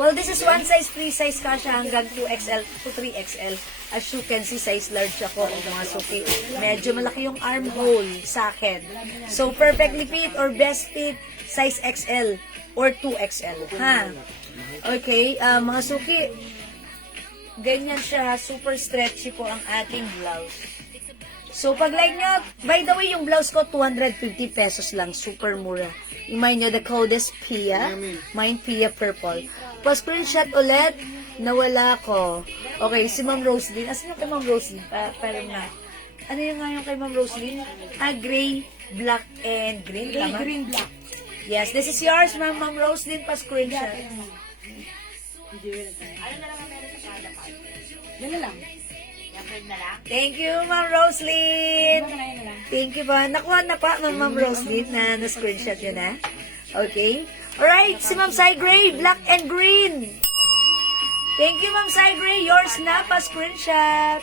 Well, this is one size, 3 size kasha hanggang 2XL to 3XL. As you can see, size large ako, mga suki. Medyo malaki yung armhole sa akin. So, perfectly fit or best fit, size XL or 2XL. Ha? Okay, mga suki, ganyan siya. Super stretchy po ang ating blouse. So, pag like nyo, by the way, yung blouse ko, 250 pesos lang. Super mura. Remind nyo, the code is Pia. Mine, Pia Purple. Pa-screenshot ulit, nawala ko. Okay, si Ma'am Roslyn. Asan yung kay Ma'am Roslyn? Parang na. Ano yung nga yung kay Ma'am Roslyn? Gray, black, and green. Gray, Tama? green, black. Yes, this is yours, Ma'am Roslyn. Pa-screenshot. Yan na lang. Thank you, Ma'am Roslyn. Yan na lang. Thank you pa. Nakuha na pa, Ma'am Roslyn, na screenshot yun, ha? Okay. Alright, si Ma'am Sai Gray, black and green. Thank you, Ma'am Sai Gray. Yours na pa screenshot.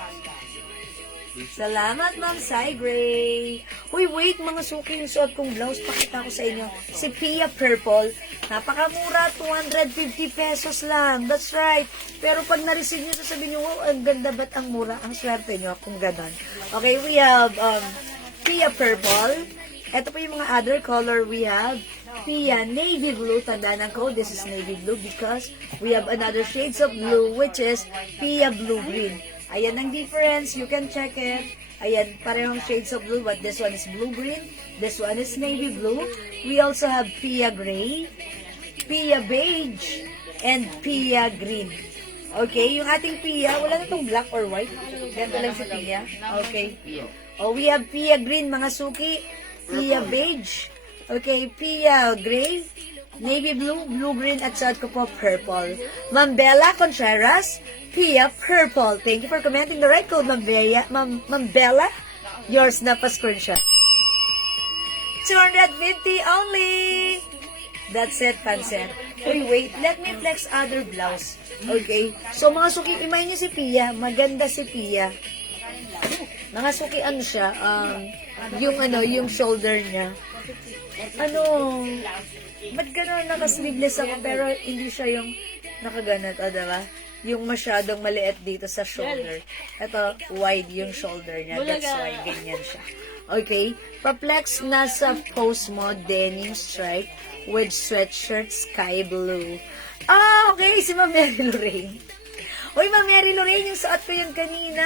Salamat, Ma'am Sai Gray. Uy, wait, mga suki, yung suot kong blouse, pakita ko sa inyo. Si Pia Purple, napakamura, 250 pesos lang. That's right. Pero pag na-receive nyo, sasabihin nyo, wow, ang ganda ba't ang mura? Ang swerte nyo kung ganon. Okay, we have Pia Purple. Ito po yung mga other color we have. Pia Navy Blue. Tandaan ang code, this is Navy Blue because we have another shades of blue which is Pia Blue Green. Ayan ang difference. You can check it. Ayan, parehong shades of blue, but this one is blue green. This one is navy blue. We also have Pia Gray, Pia Beige, and Pia Green. Okay, yung ating Pia, wala na itong black or white. Ganito lang si Pia. Okay. Oh, we have Pia Green, mga suki. Pia Beige. Okay, Pia Gray, Navy Blue, Blue Green, at suot ko po Purple. Ma'am Bella Contreras, Pia Purple. Thank you for commenting the right code, Ma'am Bella. Yours na pa screenshot. 250 only. That's it, Panser. Uy, wait. Let me flex other blouse. Okay? So, mga suki, imayin niyo si Pia. Maganda si Pia. Mga suki, ano siya? Yung shoulder niya. Ba't gano'n naka-sleeveless ako pero hindi siya yung nakaganat, diba? Yung masyadong maliit dito sa shoulder. Ito, wide yung shoulder niya. That's why ganyan siya. Okay? Pa-flex nasa post mo, denim stripe with sweatshirt sky blue. Okay. Si Ma'am Mary Lorraine. Uy, Ma'am Mary Lorraine, yung suot ko yun kanina.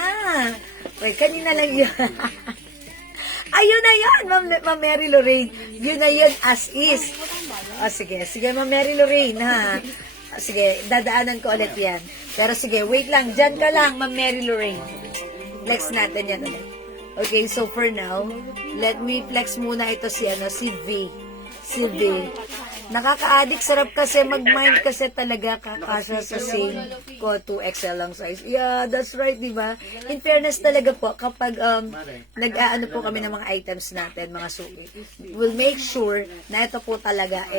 Wait, kanina lang yun. Ayun na yan, Ma'am Mary Lorraine. Yun na yun, as is. Sige, Ma'am Mary Lorraine, ha. Sige, dadaanan ko ulit yan. Pero sige, wait lang. Diyan ka lang, Ma'am Mary Lorraine. Flex natin yan ulit. Okay, so for now, let me flex muna ito si V. Si V. Nakaka-addict, sarap kasi mag-mind kasi talaga kakasya sa same ko, 2XL lang size. Yeah, that's right, di ba? In fairness talaga po, kapag nag-aano po kami ng mga items natin, mga suki, we'll make sure na ito po talaga,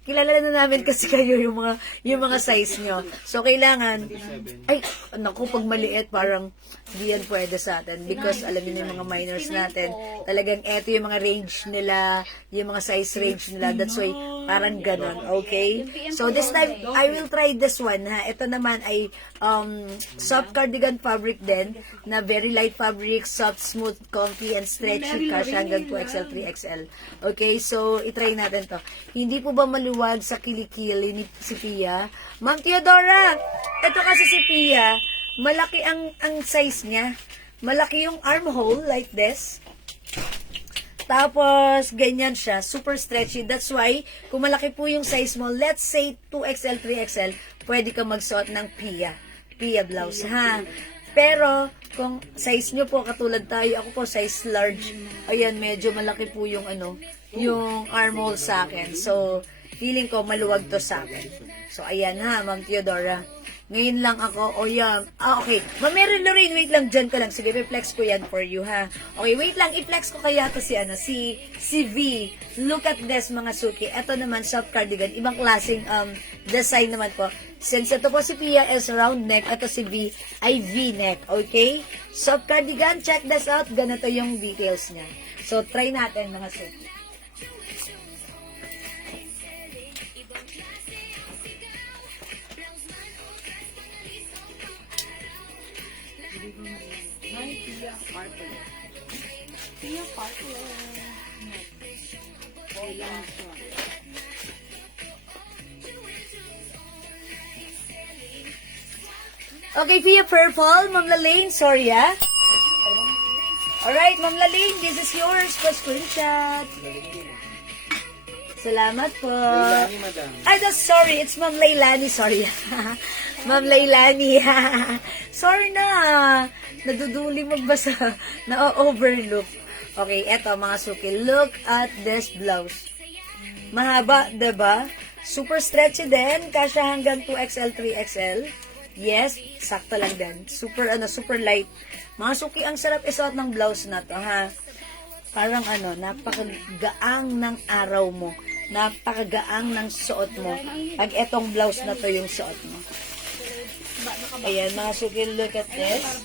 kilala na namin kasi kayo yung mga size nyo. So, kailangan, naku, pag maliit, parang di yan pwede sa atin. Because, alam niyo yung mga minors natin, talagang eto yung mga range nila, yung mga size range nila. That's why, Parang ganon, okay? So this time, I will try this one, ha? Ito naman ay soft cardigan fabric din, na very light fabric, soft, smooth, comfy, and stretchy, kasha hanggang 2XL, 3XL. Okay, so itry natin to. Hindi po ba maluwag sa kilikili ni si Pia? Ma'am Theodora, ito kasi si Pia, malaki ang size niya. Malaki yung armhole, like this. Tapos, ganyan siya. Super stretchy. That's why, kung malaki po yung size mo, let's say 2XL, 3XL, pwede ka magsuot ng Pia blouse, ha? Pero, kung size nyo po, katulad tayo, ako po size large. Ayan, medyo malaki po yung yung armhole sa akin. So, feeling ko maluwag to sa akin. So, ayan ha, Ma'am Theodora. Ngayon lang ako, okay. Ma'am Mary Lorraine, wait lang, dyan ka lang. Sige, i-flex ko yan for you, ha. Okay, wait lang, i-flex ko kaya to si V. Look at this, mga suki. Ito naman, soft cardigan. Ibang klaseng design naman po. Since ito po si Pia is round neck, ito si V ay V-neck, okay? Soft cardigan, check this out. Ganito yung details niya. So, try natin, mga suki. Pia Purple. Okay, Pia Purple, Ma'am Lalaine, sorry Alright, Ma'am Lalaine, this is yours for screenshot. Salamat po. Leilani, madam. Ay, sorry, it's Ma'am Leilani, sorry. Ma'am Leilani. Sorry na. Naduduli magbasa. Na-overlook. Okay, eto mga suki. Look at this blouse. Mahaba, diba? Super stretchy din. Kasya hanggang 2XL, 3XL. Yes, sakto lang din. Super light. Mga suki, ang sarap isuot ng blouse na to, ha? Parang napakagaang ng araw mo. Napakagaang ng suot mo. Pag etong blouse na to yung suot mo. Ayan, mga suki, look at this.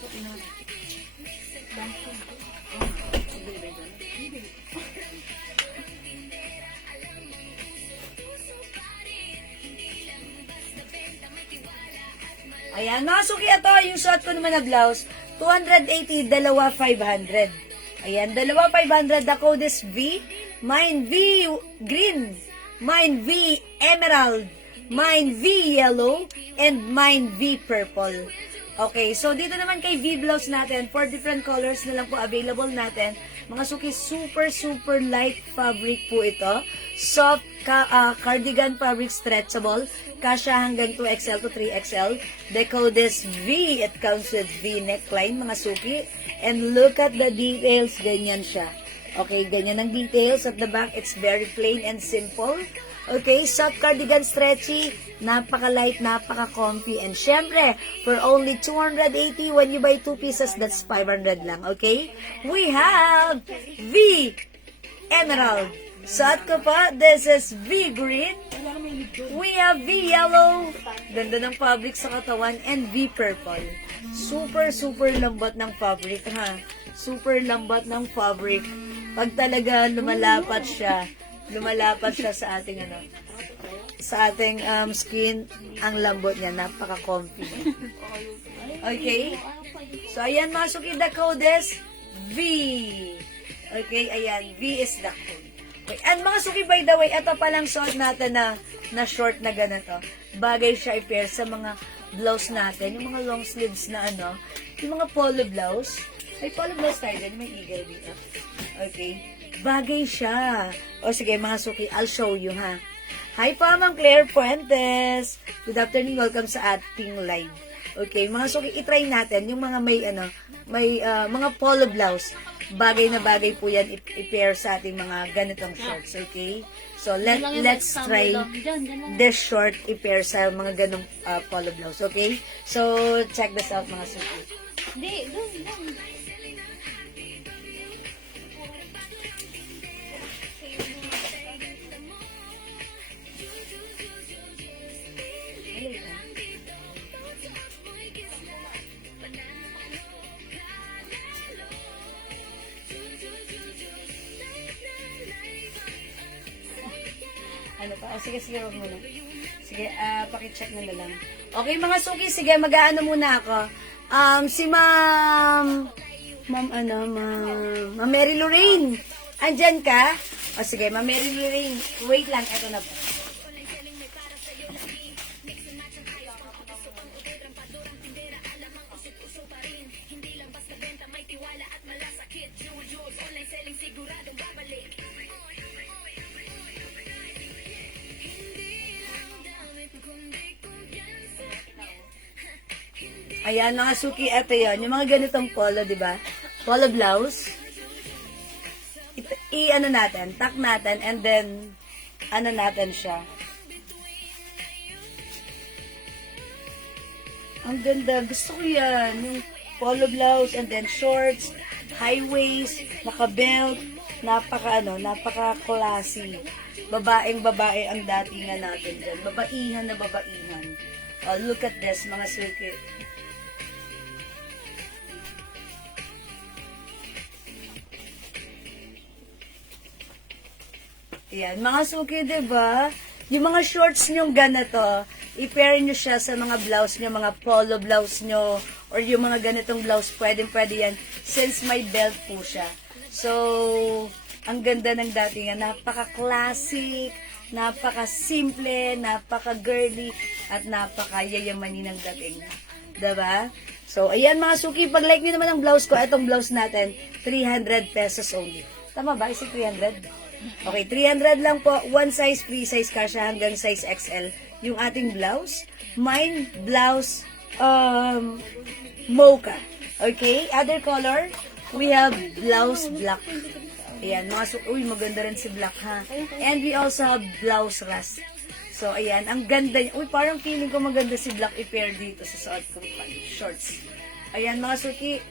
Ayan, mga suki, ito yung suot ko naman na blouse. 280, dalawa 500. Ayan, dalawa 500. The code is V. Mine V green. Mine V emerald. Mine V yellow. And mine V purple. Okay, so dito naman kay V blouse natin, 4 different colors na lang po available natin. Mga suki, super light fabric po ito. Soft cardigan fabric, stretchable. Kasya hanggang 2XL to 3XL. The code is V. It comes with V neckline, mga suki. And look at the details. Ganyan siya. Okay, ganyan ang details. At the back, it's very plain and simple. Okay, soft cardigan, stretchy, napaka-light, napaka-comfy. And syempre, for only 280, when you buy 2 pieces, that's 500 lang, okay? We have V Emerald. Suot ko pa, this is V Green. We have V Yellow. Ganda ng fabric sa katawan. And V Purple. Super lambot ng fabric, ha? Super lambat ng fabric. Pag talaga lumalapat siya sa ating sa ating skin, ang lambot niya, napaka-comfy. Okay? So, ayan, masukin the code is V. Okay, ayan, V is the code. Okay. And mga suki, by the way, ito palang suot natin na short na ganito. Bagay siya i-pair sa mga blouse natin, yung mga long sleeves na yung mga polo blouse. May polo blouse tayo dyan, may eagle dito. Okay. Bagay siya. O sige, mga suki, I'll show you, ha. Hi po, Ma'am Claire Fuentes. Good afternoon, welcome sa ating live. Okay, mga suki, itry natin yung mga may mga polo blouse. Bagay na bagay po yan i-pair sa ating mga ganitong shorts, okay? So, let's try this short i-pair sa mga ganong polo blouse, okay? So, check this out, mga suki. Ano pa? Sige, wag muna. Sige, pakicheck na lang. Okay, mga suki, sige, mag-aano muna ako. Si Ma'am Mary Lorraine. Andyan ka? O sige, Ma'am Mary Lorraine. Wait lang, eto na po. Ayan, mga suki, eto yun. Yung mga ganitong polo, di ba? Polo blouse. I-ano natin, tuck natin, and then, ano natin siya. Ang ganda. Gusto ko yan. Yung polo blouse, and then shorts, high waist, naka-belt, napaka-classy. Babaeng-babae ang datingan natin dyan. Babaihan na babaihan. Oh, look at this, mga suki. Yan, mga suki, diba? Yung mga shorts nyo ganito, i-pair nyo siya sa mga blouse nyo, mga polo blouse nyo, or yung mga ganitong blouse, pwede yan, since may belt po siya. So, ang ganda ng datingan, napaka-classic, napaka-simple, napaka-girly, at napaka-yayamanin ng dating. Diba? So, ayan mga suki, pag like nyo naman ang blouse ko, itong blouse natin, 300 pesos only. Tama ba? Is it 300? Okay, 300 lang po. One size, free size ka siya hanggang size XL. Yung ating blouse. Mine, blouse, mocha. Okay, other color, we have blouse black. Ayan, uy, maganda rin si black ha. And we also have blouse rust. So, ayan, ang ganda niya. Uy, parang feeling ko maganda si black i-pair dito sa suot kong shorts. Ayan, mga suki.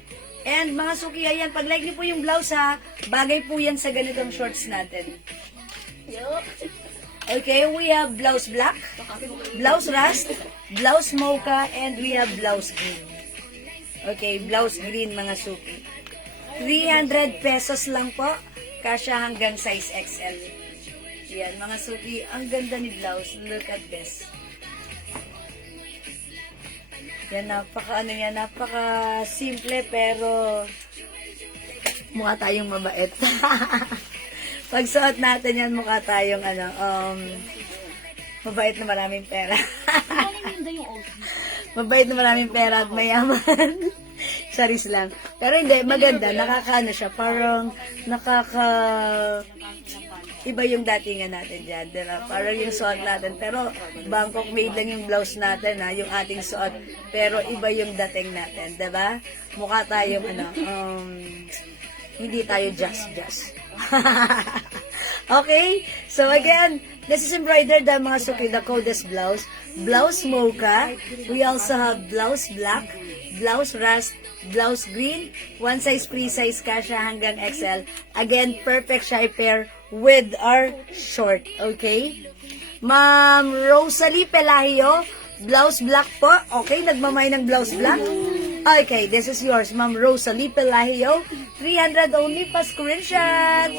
And mga suki, ayan, pag like niyo po yung blouse ha, bagay po yan sa ganitong shorts natin. Okay, we have blouse black, blouse rust, blouse mocha, and we have blouse green. Okay, blouse green mga suki. 300 pesos lang po, kasya hanggang size XL. Yan, mga suki, ang ganda ni blouse. Look at this. Yan, napaka simple pero mukha tayong mabait. Pag suot natin yan, mukha tayong mabait na maraming pera. Mabait na maraming pera at mayaman. Charis lang. Pero hindi, maganda. Nakakaano siya. Parang iba yung datingan natin dyan. Diba? Parang yung suot natin. Pero Bangkok made lang yung blouse natin, ha? Yung ating suot. Pero iba yung dating natin. Diba? Mukha tayong hindi tayo just. Okay? So again, this is embroidered ang mga suki, the coldest blouse. Blouse mocha. We also have blouse black, blouse rust, blouse green. One size, free size ka siya hanggang XL. Again, perfect siya i-pair with our short. Okay? Ma'am Rosalie Pelahio, blouse black po. Okay, nagmamay ng blouse black. Okay, this is yours, Ma'am Rosalie Pelahio. 300 only, pa-screenshot.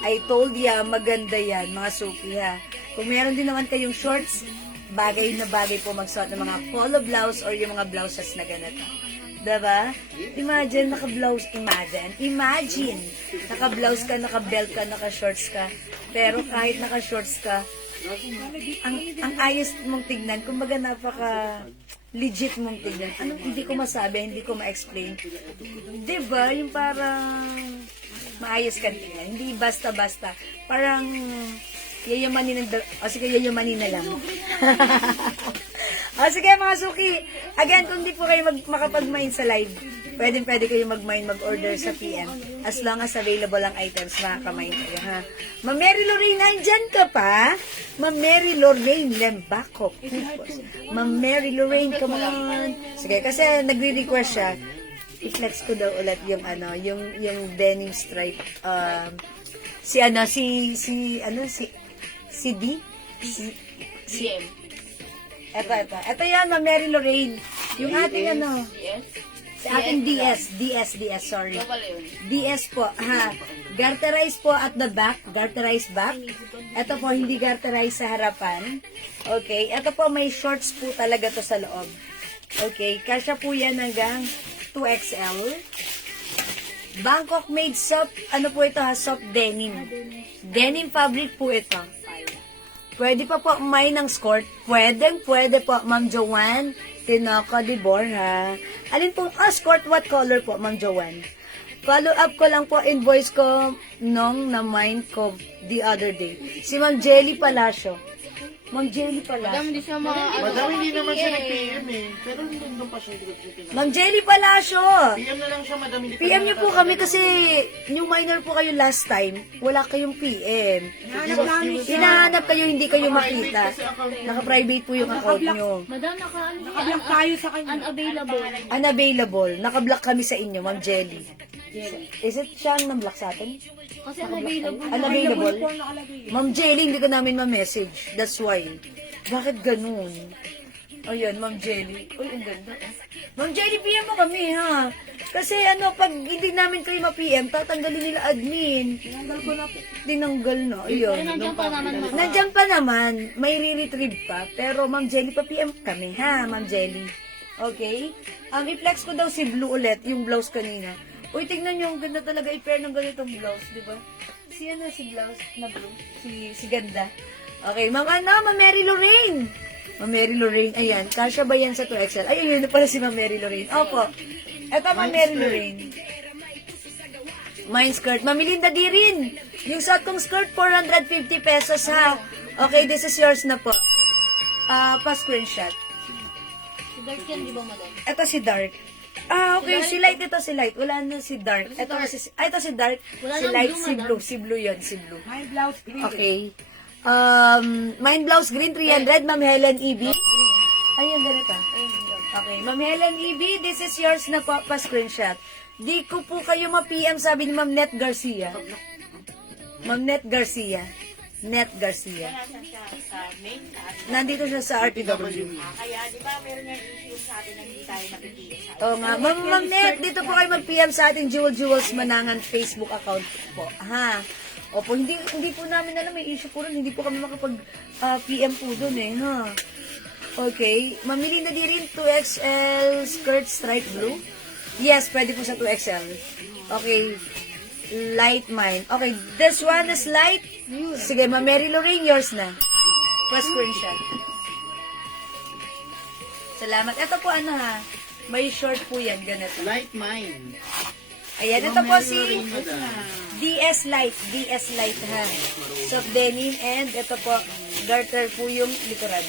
I told ya, maganda yan, mga suki ha. Kung meron din naman kayong shorts, bagay na bagay po magsuot ng mga polo blouse or yung mga blouses na ganito. Diba? Imagine, naka-blouse. Imagine, naka-blouse ka, naka-belt ka, naka-shorts ka. Pero kahit naka-shorts ka, ang ayos mong tignan, kumbaga napaka legit mong tignan. Hindi ko masabi, hindi ko ma-explain. Diba? Yung parang maayos ka tignan. Hindi basta-basta. Parang yayamanin sige, yayamanin na lang. Sige mga suki. Again, kung di po kayo makapag-mine sa live, pwede kayo mag-mine, mag-order sa PM. As long as available ang items, makaka-mine kayo, ha? Ma'am Mary Lorraine, nandyan ka pa? Ma'am Mary Lorraine, Lembako. Ma'am Mary Lorraine, come on. Sige, kasi nagre-request siya. I-flex ko daw ulit yung yung denim stripe. Si D? CM. Ito yan, Ma'am Mary Lorraine. Yung ating Yes. Sa ating DS, sorry. Ito pala yun. DS po, ha. Garterized po at the back, garterized back. Ito po, hindi garterized sa harapan. Okay, ito po, may shorts po talaga to sa loob. Okay, kasya po yan hanggang 2XL. Bangkok made soft, ano po ito ha, soft denim. Denim fabric po ito. Pwede pa po may ng skirt. Pwede po, Ma'am Joanne. Tinoco de Borja. Alin po, skirt, what color po, Ma'am Joanne? Follow up ko lang po, invoice ko nung na-mind ko the other day. Si Ma'am Jelly Palacio. Ma'am Jelly Madam, Palacio. hindi siya mga... Madam, hindi naman siya nag-PM eh. Pero nandun pa siya. Hindi ko siya Ma'am Jelly Palacio. PM na lang siya, madam. Hindi pa PM niya niyo po kami kasi new minor po kayo last time. Wala kayong PM. Hinahanap kayo, hindi kayo makita. Naka-private po yung account niyo. Madam, naka-block tayo sa kanya. Unavailable. Unavailable. Naka-block kami sa inyo, Ma'am Jelly. Is it siya ang na-block sa atin? Kasi unavailable. Unavailable? Ma'am Jelly, hindi ka namin ma-message. That's why. Bakit ganun? Ayun, Ma'am Jelly. Uy, ang ganda. Ma'am Jelly, PM mo kami, ha? Kasi pag hindi namin kayo ma-PM, tatanggalin nila admin. Tinanggal na. Ayun. Nandiyan pa naman, ma'am. Nandiyan pa naman. May re-retrieve pa. Pero, Ma'am Jelly, pa-PM kami, ha, Ma'am Jelly? Okay? I-flex ko daw si Blue ulit, yung blouse kanina. Uy, tignan nyo, ang ganda talaga i-pair ng ganitong blouse, di ba? Si blouse na blue? Si ganda. Okay, Ma'am Mary Lorraine. Ma'am Mary Lorraine, ayan. Kasya ba yan sa 2XL? Ay, yun na pala si Ma'am Mary Lorraine. Opo. Eto, Ma'am Mary Lorraine. Mine skirt. Ma'am Melinda di rin. Yung suot kong skirt, 450 pesos, ha? Okay, this is yours na po. Pa-screenshot. Si Dark yan, di ba, madam? Ito si Dark. Okay, si Light ito, si Light. Wala na si Dark. Ito si Dark. Wala Si nang Light, blue, si madam. Blue. Si Blue yun, si Blue. My blouse green. Okay. Mine blouse green, 300. Ma'am Helen E.B. Ayun, ganito. Okay, Ma'am Helen E.B., this is yours na pa-screenshot. Di ko po kayo ma-PM, sabi ni Ma'am Net Garcia. Ma'am Net Garcia. Net Garcia. Nandito siya sa RTW. Kaya di ba meron nga issue sa atin na hindi tayo napitigil sa Oo nga. Ma'am Net, dito po kayo mag-PM sa ating Jewels Manangan Facebook account po. Ha? Opo, hindi po namin alam, may issue po rin. Hindi po kami makapag-PM po doon eh. Ha? Okay. Mamili na di rin 2XL skirt stripe blue. Yes, pwede po sa 2XL. Okay. Light mine. Okay, this one is light. Sige, Ma'am Mary Lorraine, yours na. Pa-screenshot. Salamat. Ito po ha. May short po yan, ganito. Light mine. Ayan, ito po si DS Light. DS Light ha. Soft denim and ito po, garter po yung likuran.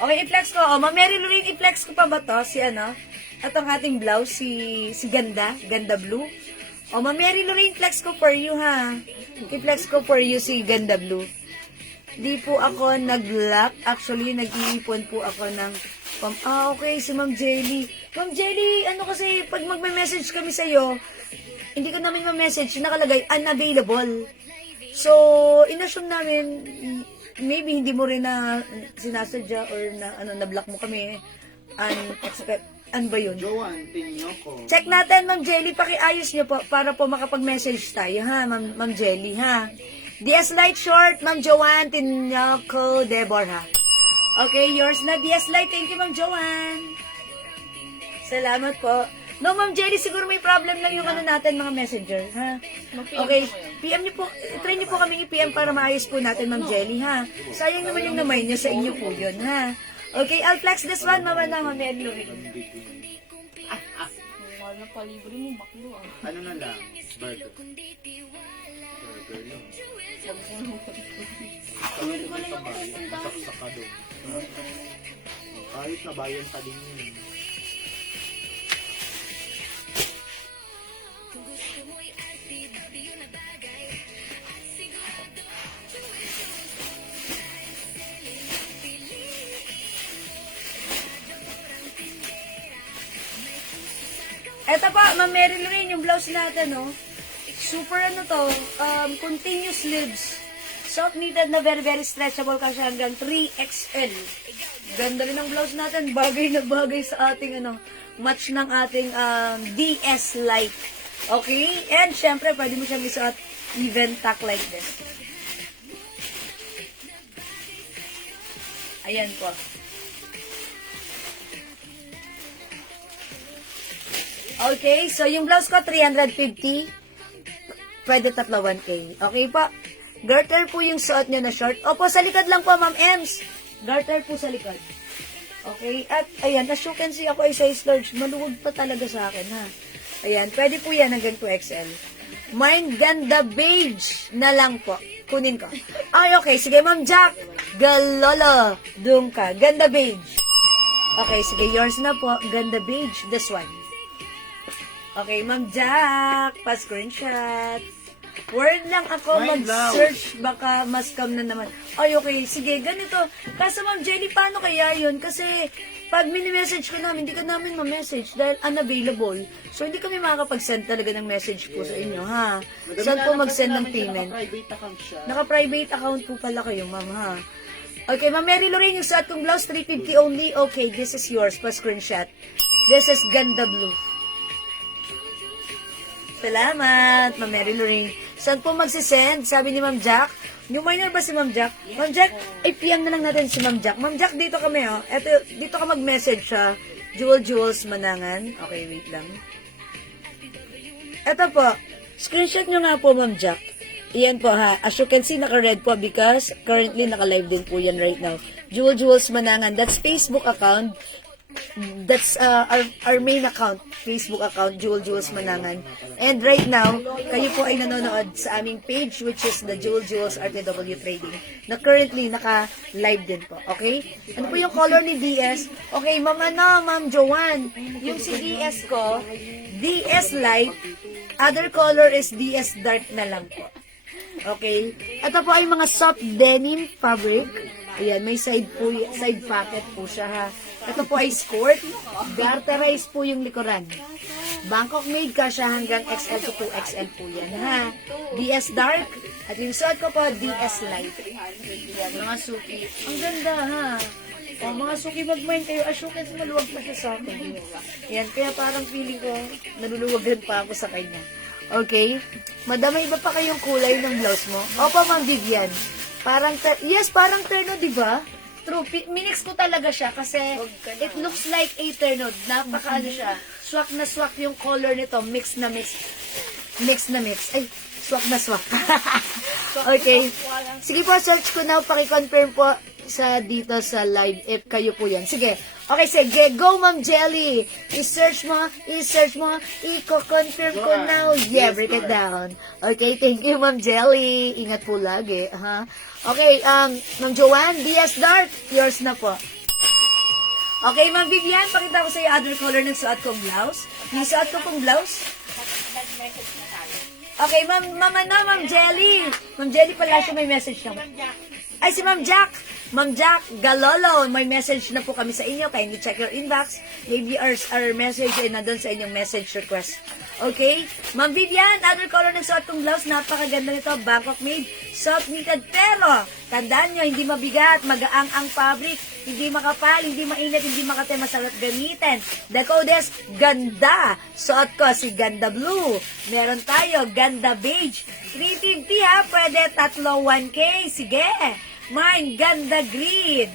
Okay, i-flex ko. Ma'am Mary Lorraine, i-flex ko pa ba to? Si Itong ating blouse, si Ganda. Ganda Blue. Ma'am Mary Lorraine, flex ko for you ha. I-flex ko for you si Ganda Blue. Di po ako nag-lock. Actually, nag-iipon po ako ng okay, si Ma'am Jelly. Ma'am Jelly, kasi, pag magme-message kami sa'yo, hindi ko namin ma-message, nakalagay, unavailable. So, inassume namin, maybe hindi mo rin na sinasadya or na-block mo kami. Ano ba yun? Joanne, Tinyoco. Check natin, Ma'am Jelly, pakiayos niyo po para po makapag-message tayo, ha, Ma'am Jelly, ha? DS Light Short, Ma'am Joanne, Tinyoco, Deborah. Okay, yours na, DS Light. Thank you, Ma'am Joanne. Salamat po. No, Ma'am Jelly, siguro may problem lang yung natin, mga messenger, ha? Okay, PM niyo po, try niyo po kami i-PM para maayos po natin, Ma'am Jelly, ha? Sayang naman yung namay niya sa inyo po yun, ha? Okay, I'll flex this one, Mama na, Ma'am Mary Lorraine. Mahal na palibre mo, baklo ah. Ano na lang? Burger. Burger lang. Pwede ko na lang pupunta. Saksak ka doon. Kahit na bayan pa din yun. Eto pa, Ma'am Mary Lorraine, yung blouse natin, super continuous sleeves. Soft knitted na very, very stretchable kasi hanggang 3XL. Ganda rin ang blouse natin, bagay na bagay sa ating match ng ating DS Light. Okay? And syempre, pwede mo siyang isuot even tuck like this. Ayan po. Okay, so yung blouse ko, 350. Pwede tatlo 1K. Okay po. Garter po yung suot nyo na short. Opo, sa likod lang po, Ma'am Ems. Garter po sa likod. Okay, at ayan, as you can see, ako ay size large. Maluwag pa talaga sa akin, ha. Ayan, pwede po yan hanggang 2XL. Mine, ganda beige na lang po. Kunin ko. Ay, okay, sige, Ma'am Jack. Galolo. Doon ka. Ganda beige. Okay, sige, yours na po. Ganda beige. This one. Okay, Ma'am Jack, pa-screenshot. Word lang ako mag-search, baka mas scam na naman. Ay, okay, sige, ganito. Kaso Ma'am Jenny, paano kaya yun? Kasi pag mini-message ko namin, hindi ka namin ma-message dahil unavailable. So, hindi kami makakapag-send talaga ng message po sa inyo, ha? Saan po mag-send ng payment? Private account siya. Naka-private account po pala kayo, Ma'am, ha? Okay, Ma'am Mary Lorraine, yung sa atong blouse, 350 only. Okay, this is yours, pa-screenshot. This is Ganda Blue. Salamat, Ma'am Mary Lorraine. Saan po magsisend? Sabi ni Ma'am Jack. New minor ba si Ma'am Jack? Ma'am Jack, ipiyang na lang natin si Ma'am Jack. Ma'am Jack, dito kami, oh. Eto, dito ka mag-message siya. Jules Manangan. Okay, wait lang. Eto po. Screenshot nyo nga po, Ma'am Jack. Iyan po, ha. As you can see, naka-red po because currently naka-live din po yan right now. Jules Manangan. That's Facebook account. That's our main account, Facebook account, Jules Manangan. And right now, kayo po ay nanonood sa aming page, which is the Jules RTW Trading, na currently naka-live din po. Okay? Ano po yung color ni DS? Okay, Ma'am Joanne, yung si DS ko, DS Light, other color is DS Dark na lang po. Okay? Ito po ay mga soft denim fabric. Ayan, may side pocket po siya, ha. Ito po ay skirt. Garterize po yung likuran. Bangkok made ka siya hanggang XL to 2XL po yan, ha. DS Dark. At yung suot ko po, DS Light. Yan, mga suki. Ang ganda, ha. O, mga suki, mag-mind kayo. Asukes, maluwag pa siya sa akin. Yan, kaya parang feeling ko, naluluwagan pa ako sa kanya. Okay? Madam, may iba pa kayong kulay ng blouse mo? Opo, Ma'am Vivian. Parang, yes, parang terno, di ba? True, minix ko talaga siya kasi it looks like a terno. Napaka ano siya. Swak na swak yung color nito. Mix na mix. Mix na mix. Ay, swak na swak. Okay. Sige po, search ko na. Paki-confirm po sa dito sa live if kayo po yan. Sige. Okay, sige. Go, Ma'am Jelly. I-search mo. I-confirm ko now. Yeah, break it down. Okay, thank you, Ma'am Jelly. Ingat po lagi. Ha? Okay, Ma'am Joanne, DS Dark. Yours na po. Okay, Ma'am Vivian, pakita ko sa iyo other color ng suot kong blouse. Yung suot ko pong blouse. Nag-message na tayo. Okay, Ma'am Jelly. Ma'am Jelly pala siya, may message na. Ay, si Ma'am Jack. Ma'am Jack Galolo, may message na po kami sa inyo. Kindly check your inbox. Maybe our message ay nandun sa inyong message request. Okay? Ma'am Vivian, other color ng suot kong blouse. Napakaganda nito. Bangkok made. Soft knitted. Pero, tandaan nyo, hindi mabigat. Magaang ang fabric. Hindi makapal. Hindi mainit. Hindi makate. Masarap gamitin. The code is ganda. Suot ko si Ganda Blue. Meron tayo. Ganda Beige. 350 ha. Pwede tatlo 1K. Sige. Mine ganda green.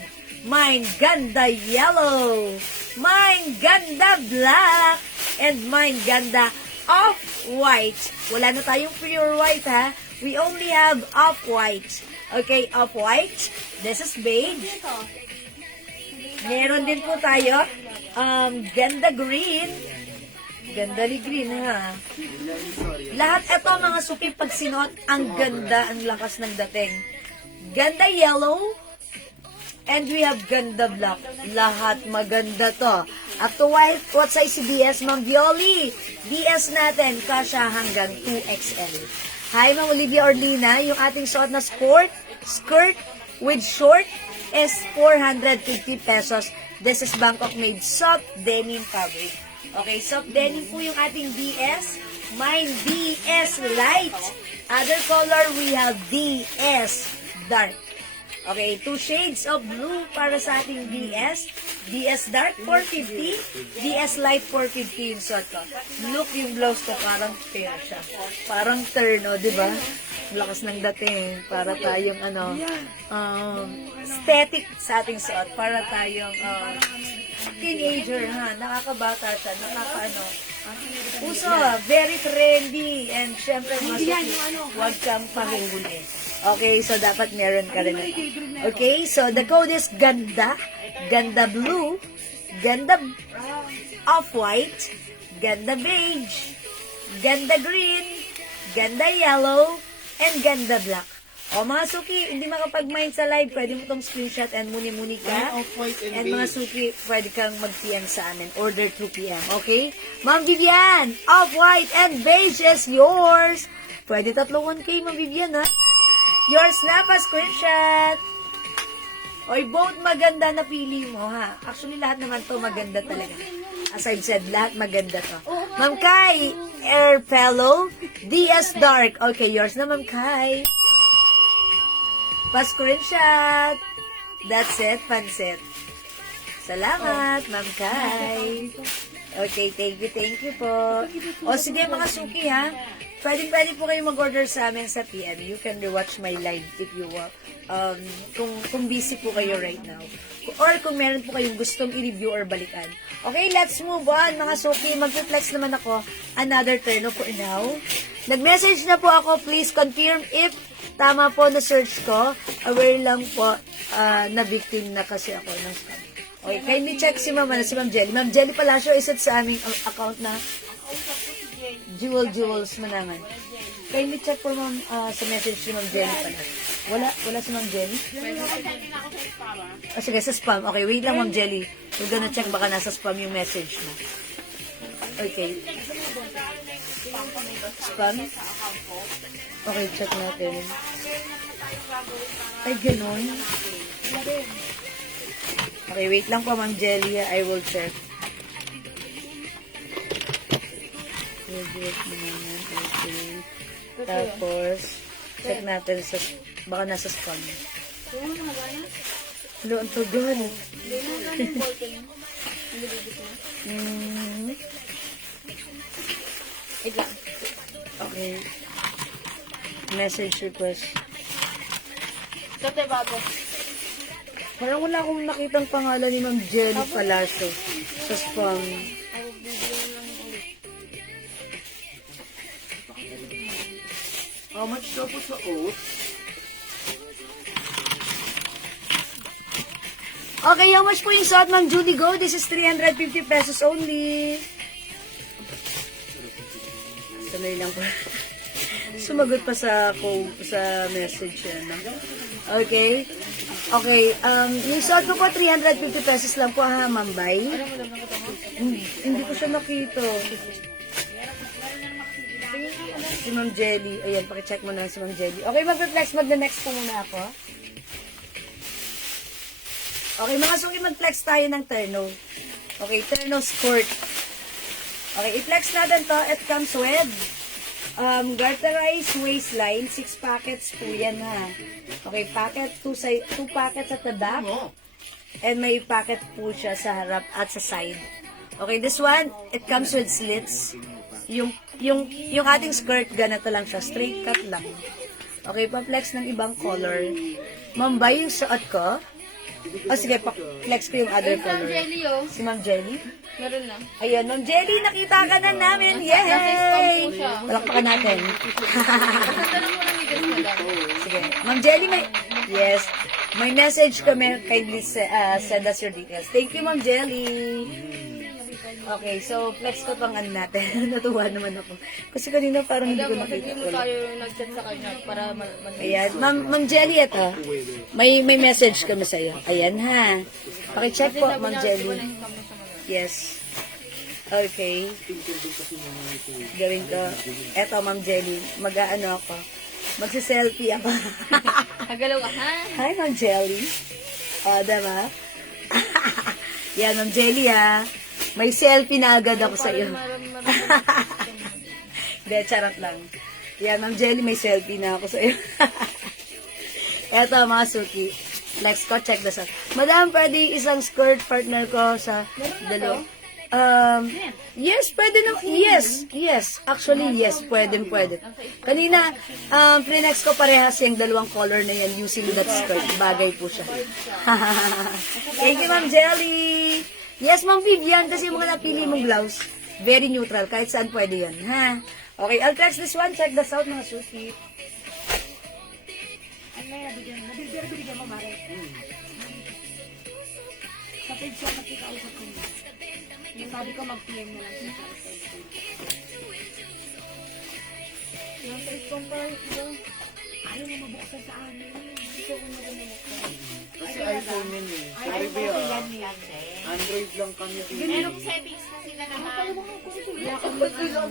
Mine ganda yellow. Mine ganda black. And mine ganda off-white. Wala na tayong pure white, ha? We only have off-white. Okay, off-white. This is beige. Meron din po tayo. Ganda green. Ganda ni green, ha? Lahat ito, mga suki, pag sinuot, ang ganda, ang lakas ng dating. Ganda yellow. And we have ganda black. Lahat maganda to. At to white, what size si DS, Ma'am Violi? DS natin, kasha hanggang 2XL. Hi, Ma'am Olivia Orlina. Yung ating suot na skirt with short is 450 pesos. This is Bangkok made soft denim fabric. Okay, soft denim po yung ating DS. Mine DS light. Other color, we have DS dark. Okay, 2 shades of blue para sa ating DS. DS Dark 450, DS Light 450 yung suot ko. Look yung blouse ko, parang fair siya. Parang turn, o, di ba? Lakas ng dating. Para tayong, aesthetic sa ating suot. Para tayong, teenager, ha? Nakakabata siya, uso, very trendy. And syempre, huwag kang pahuli. Okay, so dapat meron ka rin. Okay, so the code is ganda, ganda blue, ganda off-white, ganda beige, ganda green, ganda yellow, and ganda black. O mga suki, hindi makapag-mind sa live, pwede mo itong screenshot and muni-muni ka. And mga suki, pwede kang mag-PM sa amin. Order through PM, okay? Ma'am Vivian, off-white and beige is yours. Pwede 31K, Ma'am Vivian, ha? Yours na pa, screenshot. Oy, both maganda na pili mo, ha? Actually, lahat naman to maganda talaga. As I've said, lahat maganda to. Ma'am Kai, Air Fellow, DS Dark. Okay, yours na, Ma'am Kai. Pa-screenshot. That's it, pansit. Salamat, Ma'am Kai. Okay, thank you po. O sige mga suki ha, pwede po kayo mag-order sa amin sa PM. You can rewatch my live if you want. Kung busy po kayo right now. Or kung meron po kayong gustong i-review or balikan. Okay, let's move on mga suki. Mag-flex naman ako another turn for now. Nag-message na po ako, please confirm if tama po na search ko. Aware lang po na victim na kasi ako ng scam. Okay, kindly check si Ma'am Jelly. Ma'am Jelly Palacio, iset sa aming account na Jewels Manangan. Kindly check po Ma'am sa message si Ma'am Jelly Palacio. Wala si Ma'am Jelly? Sige, sa spam. Okay, wait lang Ma'am Jelly. We're gonna check baka nasa spam yung message mo. Okay. Spam? Okay, check natin. Ay, ganun. Okay, wait lang po, Ma'am Jelly. I will check. Okay. Tapos, check natin sa, baka nasa spam. Lo, ang tagal. Wait lang. Okay. Message request. Kate bago. Parang wala akong nakitang pangalan ni Ma'am Jelly Palacio sa spam. How much daw po sa oats? Okay, how much po yung suot, Ma'am Judy Go? This is 350 pesos only. Sanay lang po. Sumagot pa sa message yan. No? Okay. Okay, yung suot ko po 350 pesos lang po ha, Ma'am Bay. Hindi ko siya nakita. Si Ma'am Jelly. Ayan, pakicheck mo na si Ma'am Jelly. Okay, mag-flex. Mag-next po muna ako. Okay, mga suki, mag-flex tayo ng terno. Okay, terno skirt. Okay, i-flex natin to. It comes with garterized waistline. 6 packets po yan ha. Okay, packet, 2 packets at the back. And may packet po siya sa harap at sa side. Okay, this one, it comes with slits. Yung ating skirt, ganito lang siya. Straight cut lang. Okay, pa-flex ng ibang color. Ma'am, ba yung suot ko? Oh, sige, pa-flex ko yung other color. Jelly, oh. Si Ma'am Jelly? Meron na. Ayan, Ma'am Jelly, nakita ka na namin. Nasa spam Yay! po siya. Palakpakan natin. Sandali mo lang yung madam. Sige. Ma'am Jelly, yes. May message kami. Kindly send us your details. Thank you, Ma'am Jelly. Okay, so flex ko pang natin. Natuwa naman ako. Kasi kanina parang hindi ko Madam, nakita. sabihin mo tayo nag-chat sa kanya para Ayan. Ma'am Jelly, ito. May message kami sa'yo. Ayan ha. Pakicheck po, Ma'am Jelly. Yes. Okay. Gawin ko. Eto, Ma'am Jelly. Mag-ano ako. Magsi-selfie ako. Kagalaw ka, ha? Hi, Ma'am Jelly. O, diba? Yan, Ma'am Jelly, ha. May selfie na agad ako sa iyo. Hindi, charot lang. Yan, Ma'am Jelly, may selfie na ako sa iyo. Eto, mga suki. Flex ko, check this out. Madam, pwede isang skirt partner ko sa dalawa. Yes, pwede na. Yes. Actually, yes, pwede. Kanina, flinex ko parehas yung dalawang color na yan using that skirt. Bagay po siya. Thank you, Ma'am Jelly. Yes, Ma'am Vivian, kasi yung mga napili mong blouse, very neutral. Kahit saan pwede yan. Ha? Okay, I'll flex this one. Check this out, mga suki. Sa page siya nakikausap ko niya. Yung sabi ko mag-PM na lang siya. Yung sa iPhone pa, ayaw mo mabuksan sa amin. Gusto ko na bumuksan. Kasi iPhone yun eh. Sorry ba Yan yan eh. Android lang kami dito. Merong settings na sila naman.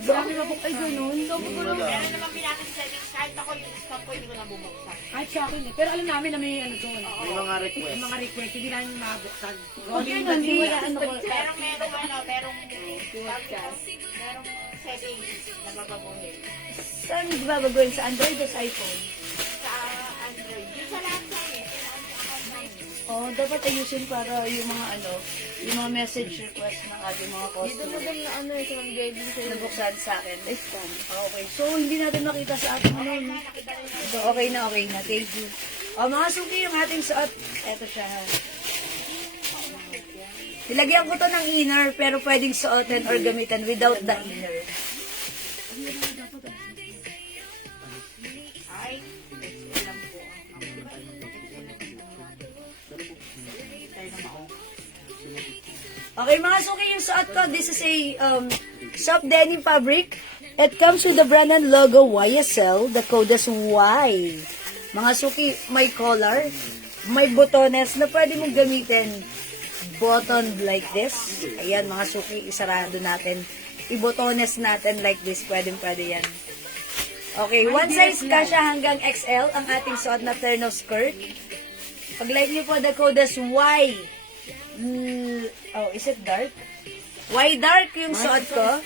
Dami na po kayo ganun. Meron naman pinakit settings. Kahit ako yung stop ko, hindi ko na bumuksan. Kahit sa akin eh. Pero alam namin na may ano doon. May mga request. Mga request, hindi namin mabuksan. Okay, hindi. Merong settings na babaguhin. Saan babaguhin? Sa Android o sa iPhone? Sa Android. Yung sa lahat sa eh. Oh, dapat ayusin para yung mga yung mga message request ng ating mga Dito customer. madam na ano eh, sa Ma'am Jelly sa'yo. Nabuksan sa akin. Okay. So, hindi natin makita sa ating ano. So, okay na. Thank you. O, mga suki, yung ating suot. Eto siya. Nilagyan ko to ng inner, pero pwedeng suotin or gamitin without the inner. Ay, alam ko. Okay, mga suki, yung suot ko, this is a soft denim fabric. It comes with the brand and logo YSL. The code is Y. Mga suki, may collar, may botones na pwede mong gamitin. Button like this. Ayan, mga suki, isarado natin. I-botones natin like this. Pwede yan. Okay, one size kasya hanggang XL ang ating suot na terno skirt. Pag-like niyo po, the code is Y. Is it dark? Y dark yung suot ko.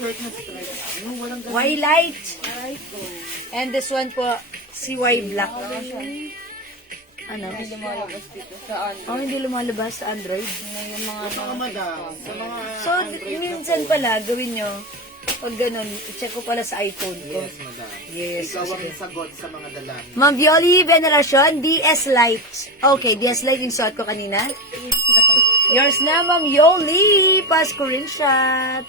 Y light. And this one po, si Y black. Ano? Hindi lumalabas dito sa ano. Oh, hindi lumalabas sa Android. Yung mga Mga madam, sa mga So, minsan pala, gawin nyo, pag ganun, i-check ko pala sa iPhone ko. yes, madam. Yes. Ikaw ang sagot sa mga dalang. Ma'am Violi, Veneracion, DS Lite. Okay, DS Lite yung suot ko kanina. Yours na, Ma'am Yoli. Pass ko rin shot.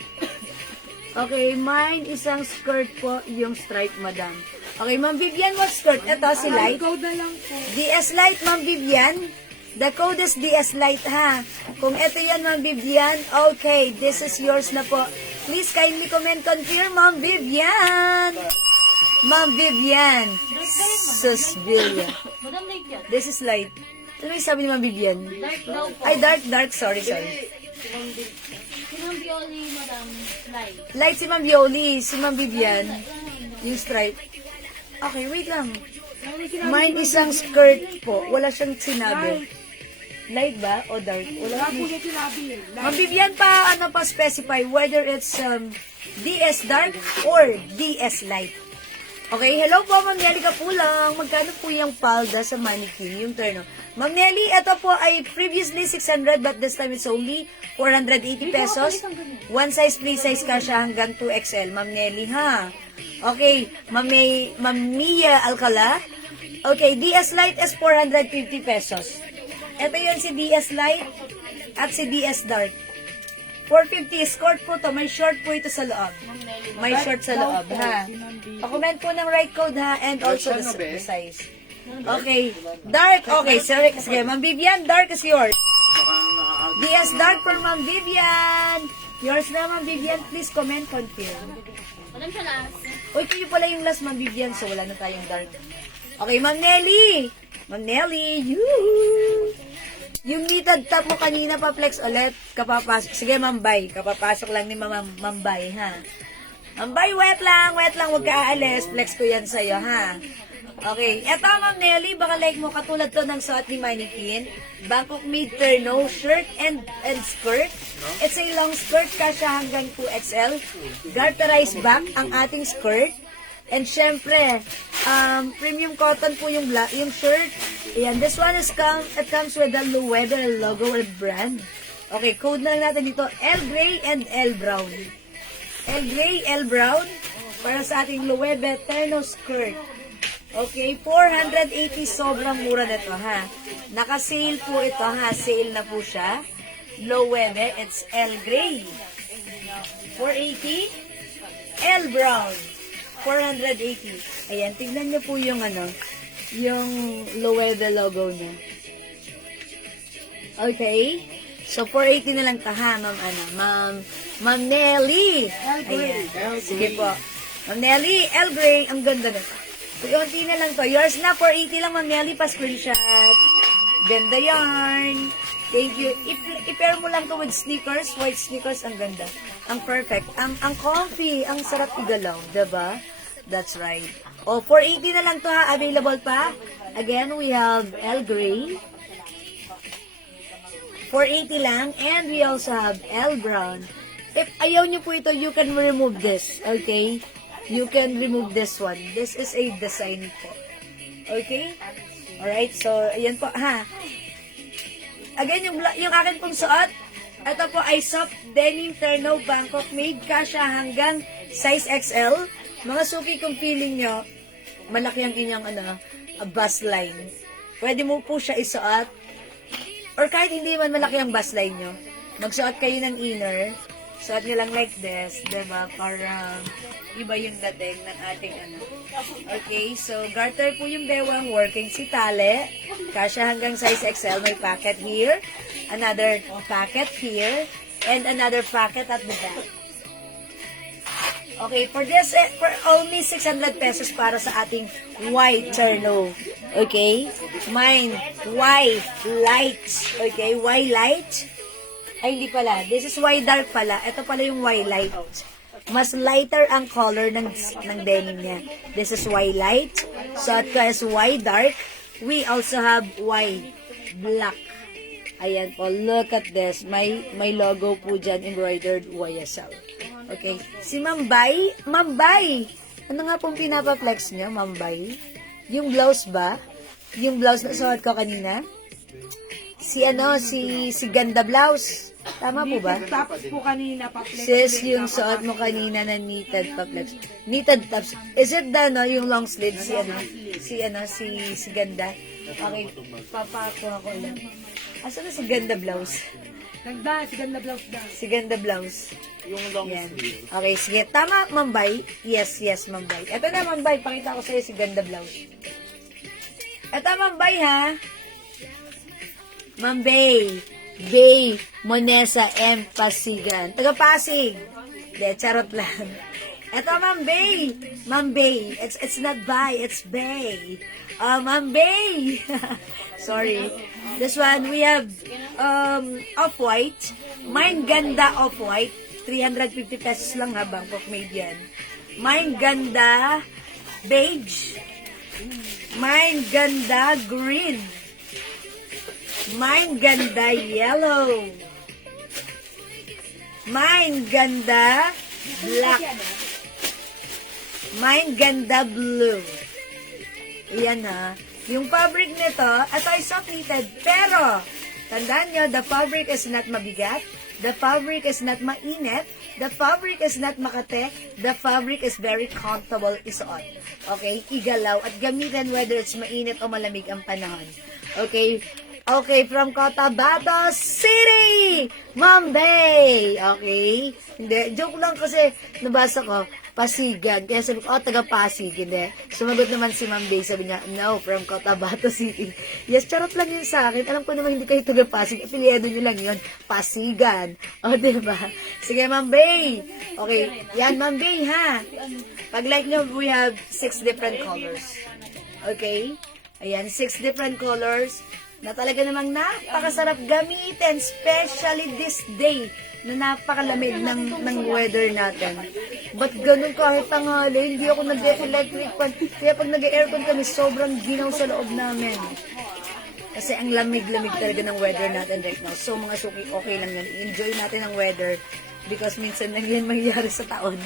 Okay, mine isang skirt po, yung stripe, madam. Okay, Ma'am Vivian, what skirt? Ito, si Light. Code na lang po. DS Lite, Ma'am Vivian. The code is DS Lite, ha? Kung ito yan, Ma'am Vivian, okay, this is yours na po. Please kindly comment, confirm, Ma'am Vivian. Ma'am Vivian. Susbilia. Madam, like yan. This is light. Ano yung sabi ni Ma'am Vivian? Dark daw po. Ay, dark, sorry. Si Ma'am Violi, Madam, light. Light si Ma'am Violi, si Ma'am Vivian, yung stripe. Okay, wait lang. Mine isang skirt po. Wala siyang sinabi. Light ba o dark? Wala Wala po yung sinabi eh. Ma'am Vivian pa, specify whether it's DS dark or DS light. Okay, hello po, Ma'am Nelly Kapulang. Magkano po yung palda sa mannequin, yung terno? Ma'am Nelly, ito po ay previously 600 but this time it's only 480 pesos. One size, free size ka siya hanggang 2XL, Ma'am Nelly, ha? Okay, Ma'am Mia Alcala. Okay, DS Lite is 450 pesos. Ito yun si DS Lite at si DS Dark. 450 skirt po to. May short po ito sa loob. May short sa loob, ha? Pa-comment po ng right code, ha? And also the size. Okay. Dark. Okay. Sige, Ma'am Vivian, dark is yours. DS Dark for Ma'am Vivian. Yours na, Ma'am Vivian. Please comment, confirm. Madam, siya last. Uy, kayo pala yung last, Ma'am Vivian. So, wala na tayong dark. Okay, Ma'am Nelly. Ma'am Nelly. Yung knitted top mo kanina pa flex ulit. Kapapasok. Sige, Ma'am Bay. Kapapasok lang ni Ma'am Bay, ha? Ma'am Bay, wet lang. Huwag ka aalis. Flex ko yan sa'yo, ha? Okay. Eto, Ma'am Nelly, baka like mo, katulad to ng suot ni Mannequin. Bangkok made terno, shirt and skirt. It's a long skirt, kasya hanggang 2XL. Garterized back ang ating skirt. And syempre, premium cotton po yung yung shirt. Ayan, this one is it comes with the Loewe logo or brand. Okay, code na lang natin dito, L gray and L brown. L gray, L brown para sa ating Loewe terno skirt. Okay, 480, sobrang mura na ito, ha. Naka-sale po ito, ha. Sale na po siya. Loewe, it's L gray. 480. L brown. 480. Ayan, tignan niyo po yung yung Loewe logo niya. Okay. So, 480 na lang ta, ha, Ma'am Nelly. Ayan. Sige po. Ma'am Nelly, L gray. Ang ganda na ito. Kunti na lang to. Yours na, 480 lang, Ma'am Nelly. Pa-screenshot. Ganda yarn. Thank you. I-pair mo lang to with sneakers. White sneakers. Ang ganda. Ang perfect. Ang comfy. Ang sarap igalaw. Diba? That's right. O, 480 na lang to, ha. Available pa. Again, we have L gray. 480 lang. And we also have L brown. If ayaw nyo po ito, you can remove this. Okay? You can remove this one. This is a design po. Okay? Alright, so, ayan po, ha. Again, yung akin pong suot, ito po ay soft denim terno Bangkok made. Kasha hanggang size XL. Mga suki kung feeling nyo, malaki ang inyong bust line. Pwede mo po siya isuot. Or kahit hindi man malaki ang bust line nyo, magsuot kayo ng inner. Suot nyo lang like this, diba? Para iba yung dating ng ating Okay, so garter po yung bewang, working si tale. Kasya hanggang size XL, may pocket here. Another pocket here. And another pocket at the back. Okay, for this, for only 600 pesos para sa ating white terno. Okay? Mine, white light. Okay, white light. Ay, hindi pala. This is white dark pala. Ito pala yung white light. Mas lighter ang color ng denim niya. This is white light. So, ito is white dark. We also have white black. Ayan po. Look at this. May logo po dyan. Embroidered YSL. Okay. Si Mambay. Mambay! Ano nga pong pinapa-flex niyo, Mambay? Yung blouse ba? Yung blouse na suot ko kanina? Si Ganda Blouse. Tama po ba? Tapos po kanina pa-flex. Sis, yung suot mo kanina na knitted pa-flex. Knitted tops. Is it yung long sleeve? Si Ganda? Okay, papakuha ko lang. Asa na si Ganda Blouse? Ganda, si Ganda Blouse da. Si Ganda Blouse. Yung long Yan. sleeve. Okay, sige. Tama, Mambay? Yes, Mambay. Ito na, Mambay. Pakita ko sa'yo si Ganda Blouse. Ito, Mambay, ha? Mambay. Bay. Monesa M. Pasigan. Taga-Pasig. De, charot lang. Ito, Mambay. Mambay. It's not bay, it's bay. Mambay. Sorry. This one, we have off-white. Mine ganda off-white. 350 pesos lang, ha, Bangkok made yan. Mine ganda beige. Mine ganda green. Mine ganda yellow. Mine ganda black. Mine ganda blue. Yan, ha. Yung fabric nito, ito ay soft knitted, pero tandaan nyo, the fabric is not mabigat, the fabric is not mainit, the fabric is not makate, the fabric is very comfortable isuot. Okay? Igalaw at gamitin whether it's mainit o malamig ang panahon. Okay? Okay, from Cotabato City! Mambay! Okay? Hindi, joke lang kasi nabasa ko, Pasigan. Kaya sabi ko, taga-Pasig. Hindi. Sumagot naman si Mambay. Sabi niya, no, from Cotabato City. Yes, charot lang yun sa akin. Alam ko naman hindi kayo taga-Pasig. Apelyido nyo lang yun. Pasigan. O, diba? Sige, Mambay. Okay. Yan, Mambay, ha? Pag like nyo, we have 6 different colors. Okay? Ayan, 6 different colors na talaga namang napakasarap gamitin, especially this day na napakalamig ng weather natin. Ba't ganun kahit tanghali, hindi ako nag-electric fan. Kaya pag nag-aircon kami, sobrang ginaw sa loob namin. Kasi ang lamig-lamig talaga ng weather natin right now. So mga suki, okay lang yan. Enjoy natin ang weather because minsan lang yan mangyayari sa taon.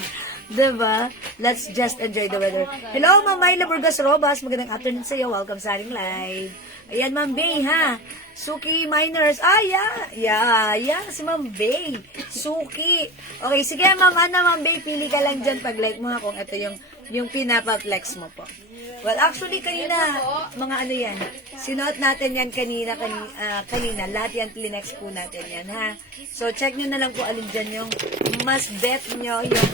Diba? Let's just enjoy the weather. Hello, Ma'am Myla Burgas Robas. Magandang afternoon sa iyo. Welcome sa ating live. Ayan, Ma'am Bay, ha? Suki Miners. Ah, yeah. Si Ma'am Bay. Suki. Okay, sige, Ma'am Ma'am Bay, pili ka lang dyan pag-like mo ha kung ito yung pinapa-flex mo po. Well, actually, kanina, mga ano yan, sinuot natin yan kanina. Lahat yan, tlinex po natin yan, ha? So, check nyo na lang po alin dyan yung mas bet nyo, yung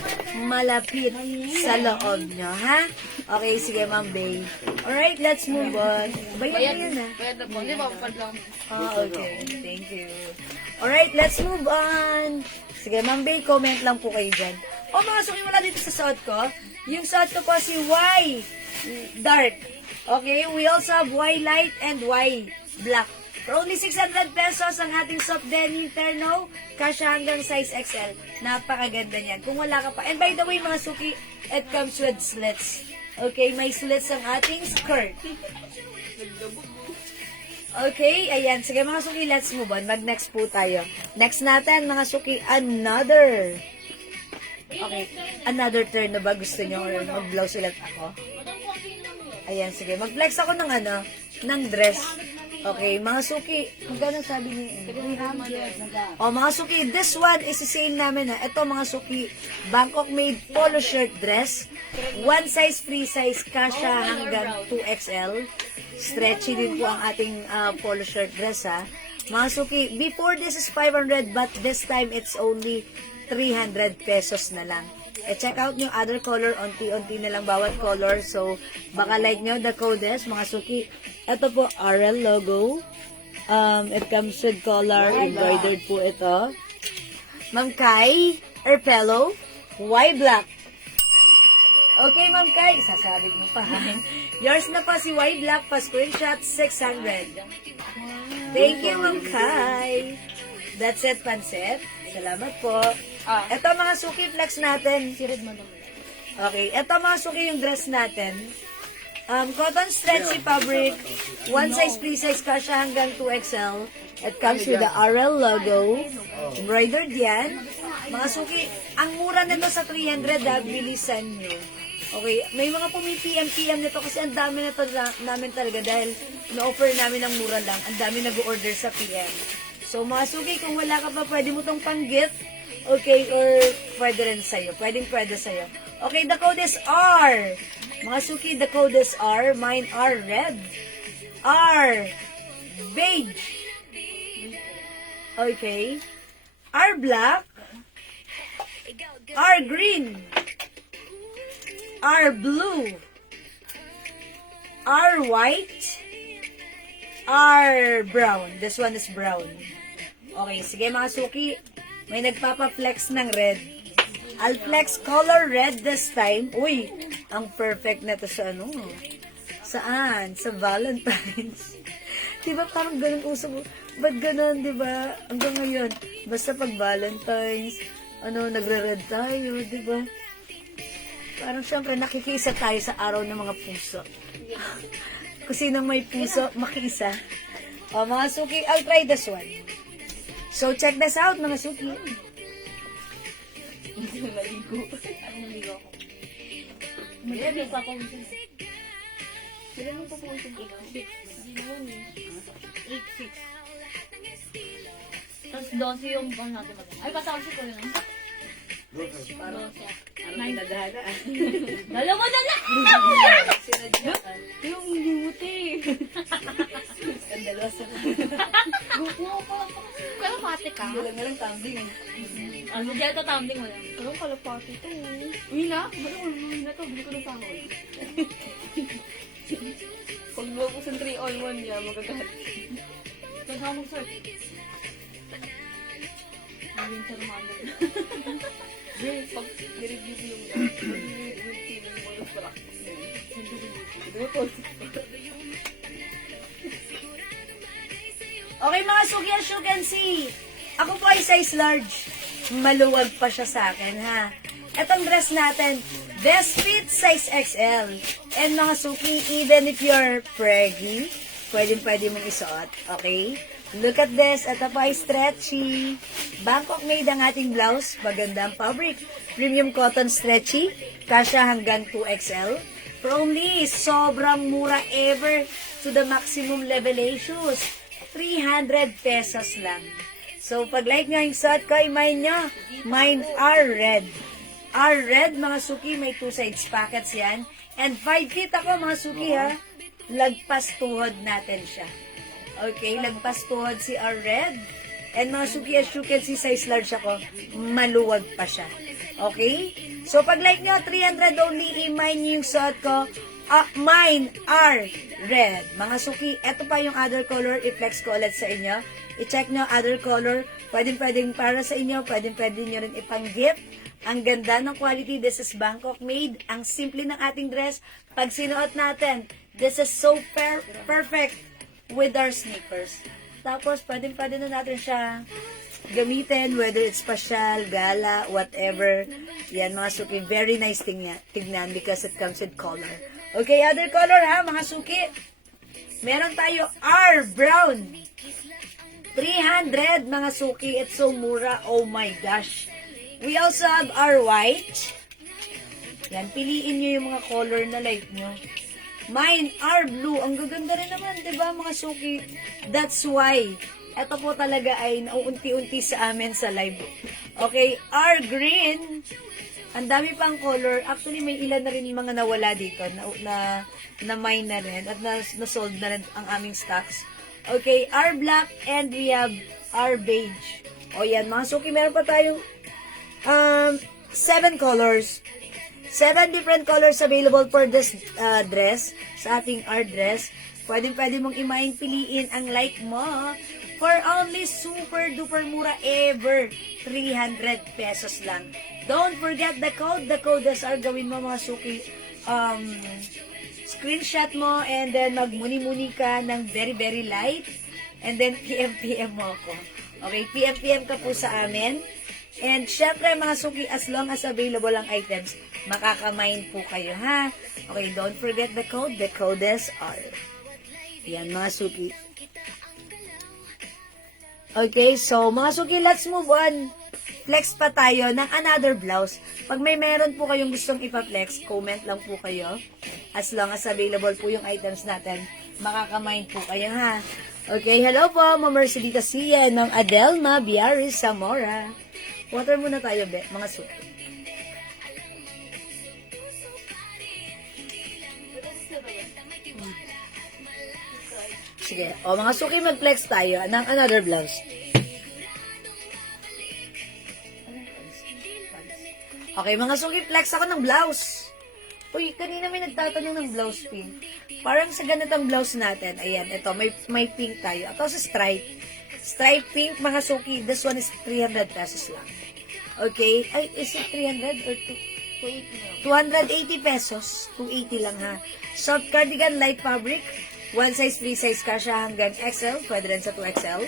malapit sa loob nyo, ha? Okay, sige, Ma'am Bay. Alright, let's move on. Bayan mo yun, ha? Pwede po. Hindi ba? Lang. Okay. Thank you. Alright, let's move on. Sige, Ma'am Bay, comment lang po kayo dyan. O, mga suki, wala dito sa suot ko. Yung suot ko po si Y dark. Okay, we also have Y light and Y black. For only 600 pesos ang ating soft denim terno, kasya hanggang size XL. Napakaganda niyan. Kung wala ka pa. And by the way, mga suki, it comes with slits. Okay, may slits ang ating skirt. Okay, ayan. Sige mga suki, let's move on. Mag-next po tayo. Next natin, mga suki, another. Okay, another turn na ba gusto nyo or mag-blouse ulit ako? Ayan, sige. Mag-flex ako ng ng dress. Okay, mga suki, magkano sabi ni 300. Oh, mga suki, this one is sale namin ha. Ito mga suki, Bangkok made polo shirt dress. One size, free size, kasya hanggang 2XL. Stretchy din po ang ating polo shirt dress ha. Mga suki, before this is 500 but this time it's only 300 pesos na lang. Check out yung other color, onti-onti na lang bawat color. So, baka like nyo, the code is, mga suki. Ito po, RL logo. It comes with collar, embroidered po ito. Ma'am Kai, Erpelo, Y black. Okay, Ma'am Kai, sasabit mo pa. Yours na pa si Y black, pa screenshot, 600. Thank you, Ma'am Kai. That's it, Pansit. Salamat po. Ito mga suki flex natin. Okay. Ito mga suki yung dress natin. Cotton stretchy fabric. One size, free size, kasya hanggang 2XL. It comes with the RL logo. Embroidered yan. Mga suki, ang mura nito sa 300 bilisan nyo. Okay. May mga pumi-PM nito kasi ang dami na namin talaga dahil na-offer namin ng mura lang. Ang dami nag-order sa PM. So, mga suki, kung wala ka pa, pwede mo tong pang-gift. Okay, or pwede rin sa'yo. Pwede sa'yo. Okay, the code is R. Mga suki, the code is R. Mine are red. R. Beige. Okay. R black. R green. R blue. R white. R brown. This one is brown. Okay, sige mga suki. May nagpapa-flex ng red. I'll flex color red this time. Uy, ang perfect na to sa Saan? Sa Valentine's. Diba parang ganun uso mo? Ba't ganun, diba? Hanggang ngayon. Basta pag Valentine's, nagre-red tayo, diba? Parang syempre nakikisa tayo sa araw ng mga puso. Kung sino may puso, makisa. O, mga suki, I'll try this one. So, check this out, mga suki. Hindi na naligo. Naligo ako. Maganda pa ako. Sila mo pa po itong 8-6. 8-6. Tapos 12 yung bang natin mag- Ay, pasakasi ko yun. Parang pinadhana. Dalawa na lang! Yung limuti. Ang dalawa sa Kalapate ka? nga lang tambing. Ano dyan ito tumbling mo lang? Anong kalapati ito? Uy na? Uy na to. Bili ko ng sahod. Pag buwag ko sa 3-on-1 niya, magagalit. Pag ako mag-search. Hindi sa rumanda. Pag nireview ko yung feeling mo yung practice mo. Hindi mo Okay, mga suki, as you can see, ako po ay size large. Maluwag pa siya sa akin, ha? Etong dress natin, best fit, size XL. And mga suki, even if you're preggy, pwede mong isuot, okay? Look at this. Ito po ay stretchy. Bangkok made ang ating blouse. Magandang fabric. Premium cotton stretchy. Kasya hanggang 2XL. For only sobrang mura ever to the maximum level A shoes. 300 pesos lang. So, pag like nyo yung suot ko, i-mine nyo. Mine are red. Are red, mga suki. May 2 sides pockets yan. And 5 feet ako, mga suki, ha. Lagpas tuhod natin siya. Okay, lagpas tuhod si our red. And mga suki, as you can see, size large ako, maluwag pa siya. Okay? So, pag like nyo, 300 only, i-mine nyo yung suot ko. Mine are red. Mga suki, eto pa yung other color, i-flex ko ulit sa inyo. I-check nyo other color. Pwedeng para sa inyo, pwedeng nyo rin ipang-gift. Ang ganda ng quality. This is Bangkok made. Ang simple ng ating dress. Pag sinuot natin, this is so perfect with our sneakers. Tapos, pwede na natin siya gamitin, whether it's pasyal, gala, whatever. Yan, mga suki. Very nice tignan because it comes with color. Okay, other color ha, mga suki. Meron tayo R brown. 300, mga suki. It's so mura. Oh my gosh. We also have R white. Yan, piliin nyo yung mga color na like nyo. Mine are blue. Ang gaganda rin naman, di ba mga suki? That's why. Ito po talaga ay nauunti-unti sa amin sa live. Okay, R green. Ang dami pang color. Actually, may ilan na rin yung mga nawala dito na mine na rin at na-sold na rin ang aming stocks. Okay, R black and we have R beige. O yan, mga suki, meron pa tayong 7 colors. 7 different colors available for this dress, sa ating art dress. Pwede mong i-mine, piliin ang like mo. For only super duper mura ever, 300 pesos lang. Don't forget the code. The code is gawin mo mga suki. Screenshot mo and then magmuni-muni ka ng very very light. And then PM mo ako. Okay, PM ka po sa amin. And syempre mga suki, as long as available ang items, makaka-mine po kayo, ha? Okay, don't forget the code. The code is R. Yan mga suki. Okay, so mga suki, let's move on. Flex pa tayo ng another blouse. Pag meron po kayong gustong ipa-flex, comment lang po kayo. As long as available po yung items natin, makaka-mine po kayo, ha? Okay, hello po, Ma'am Mercedita Sia, Ma'am Adelma Biaris Zamora. Water muna tayo, mga suki. Sige. O, mga suki, mag-flex tayo ng another blouse. Okay, mga suki, flex ako ng blouse. Uy, kanina may nagtatanong ng blouse pink. Parang sa ganitong blouse natin, ayan, ito, may pink tayo. Ito sa stripe. Stripe pink, mga suki. This one is 300 pesos lang. Okay? Ay, is it 300 or 280 pesos? 280 lang, ha? Soft cardigan, light fabric. One size, 3 size kasha hanggang XL. Pwede rin sa 2XL.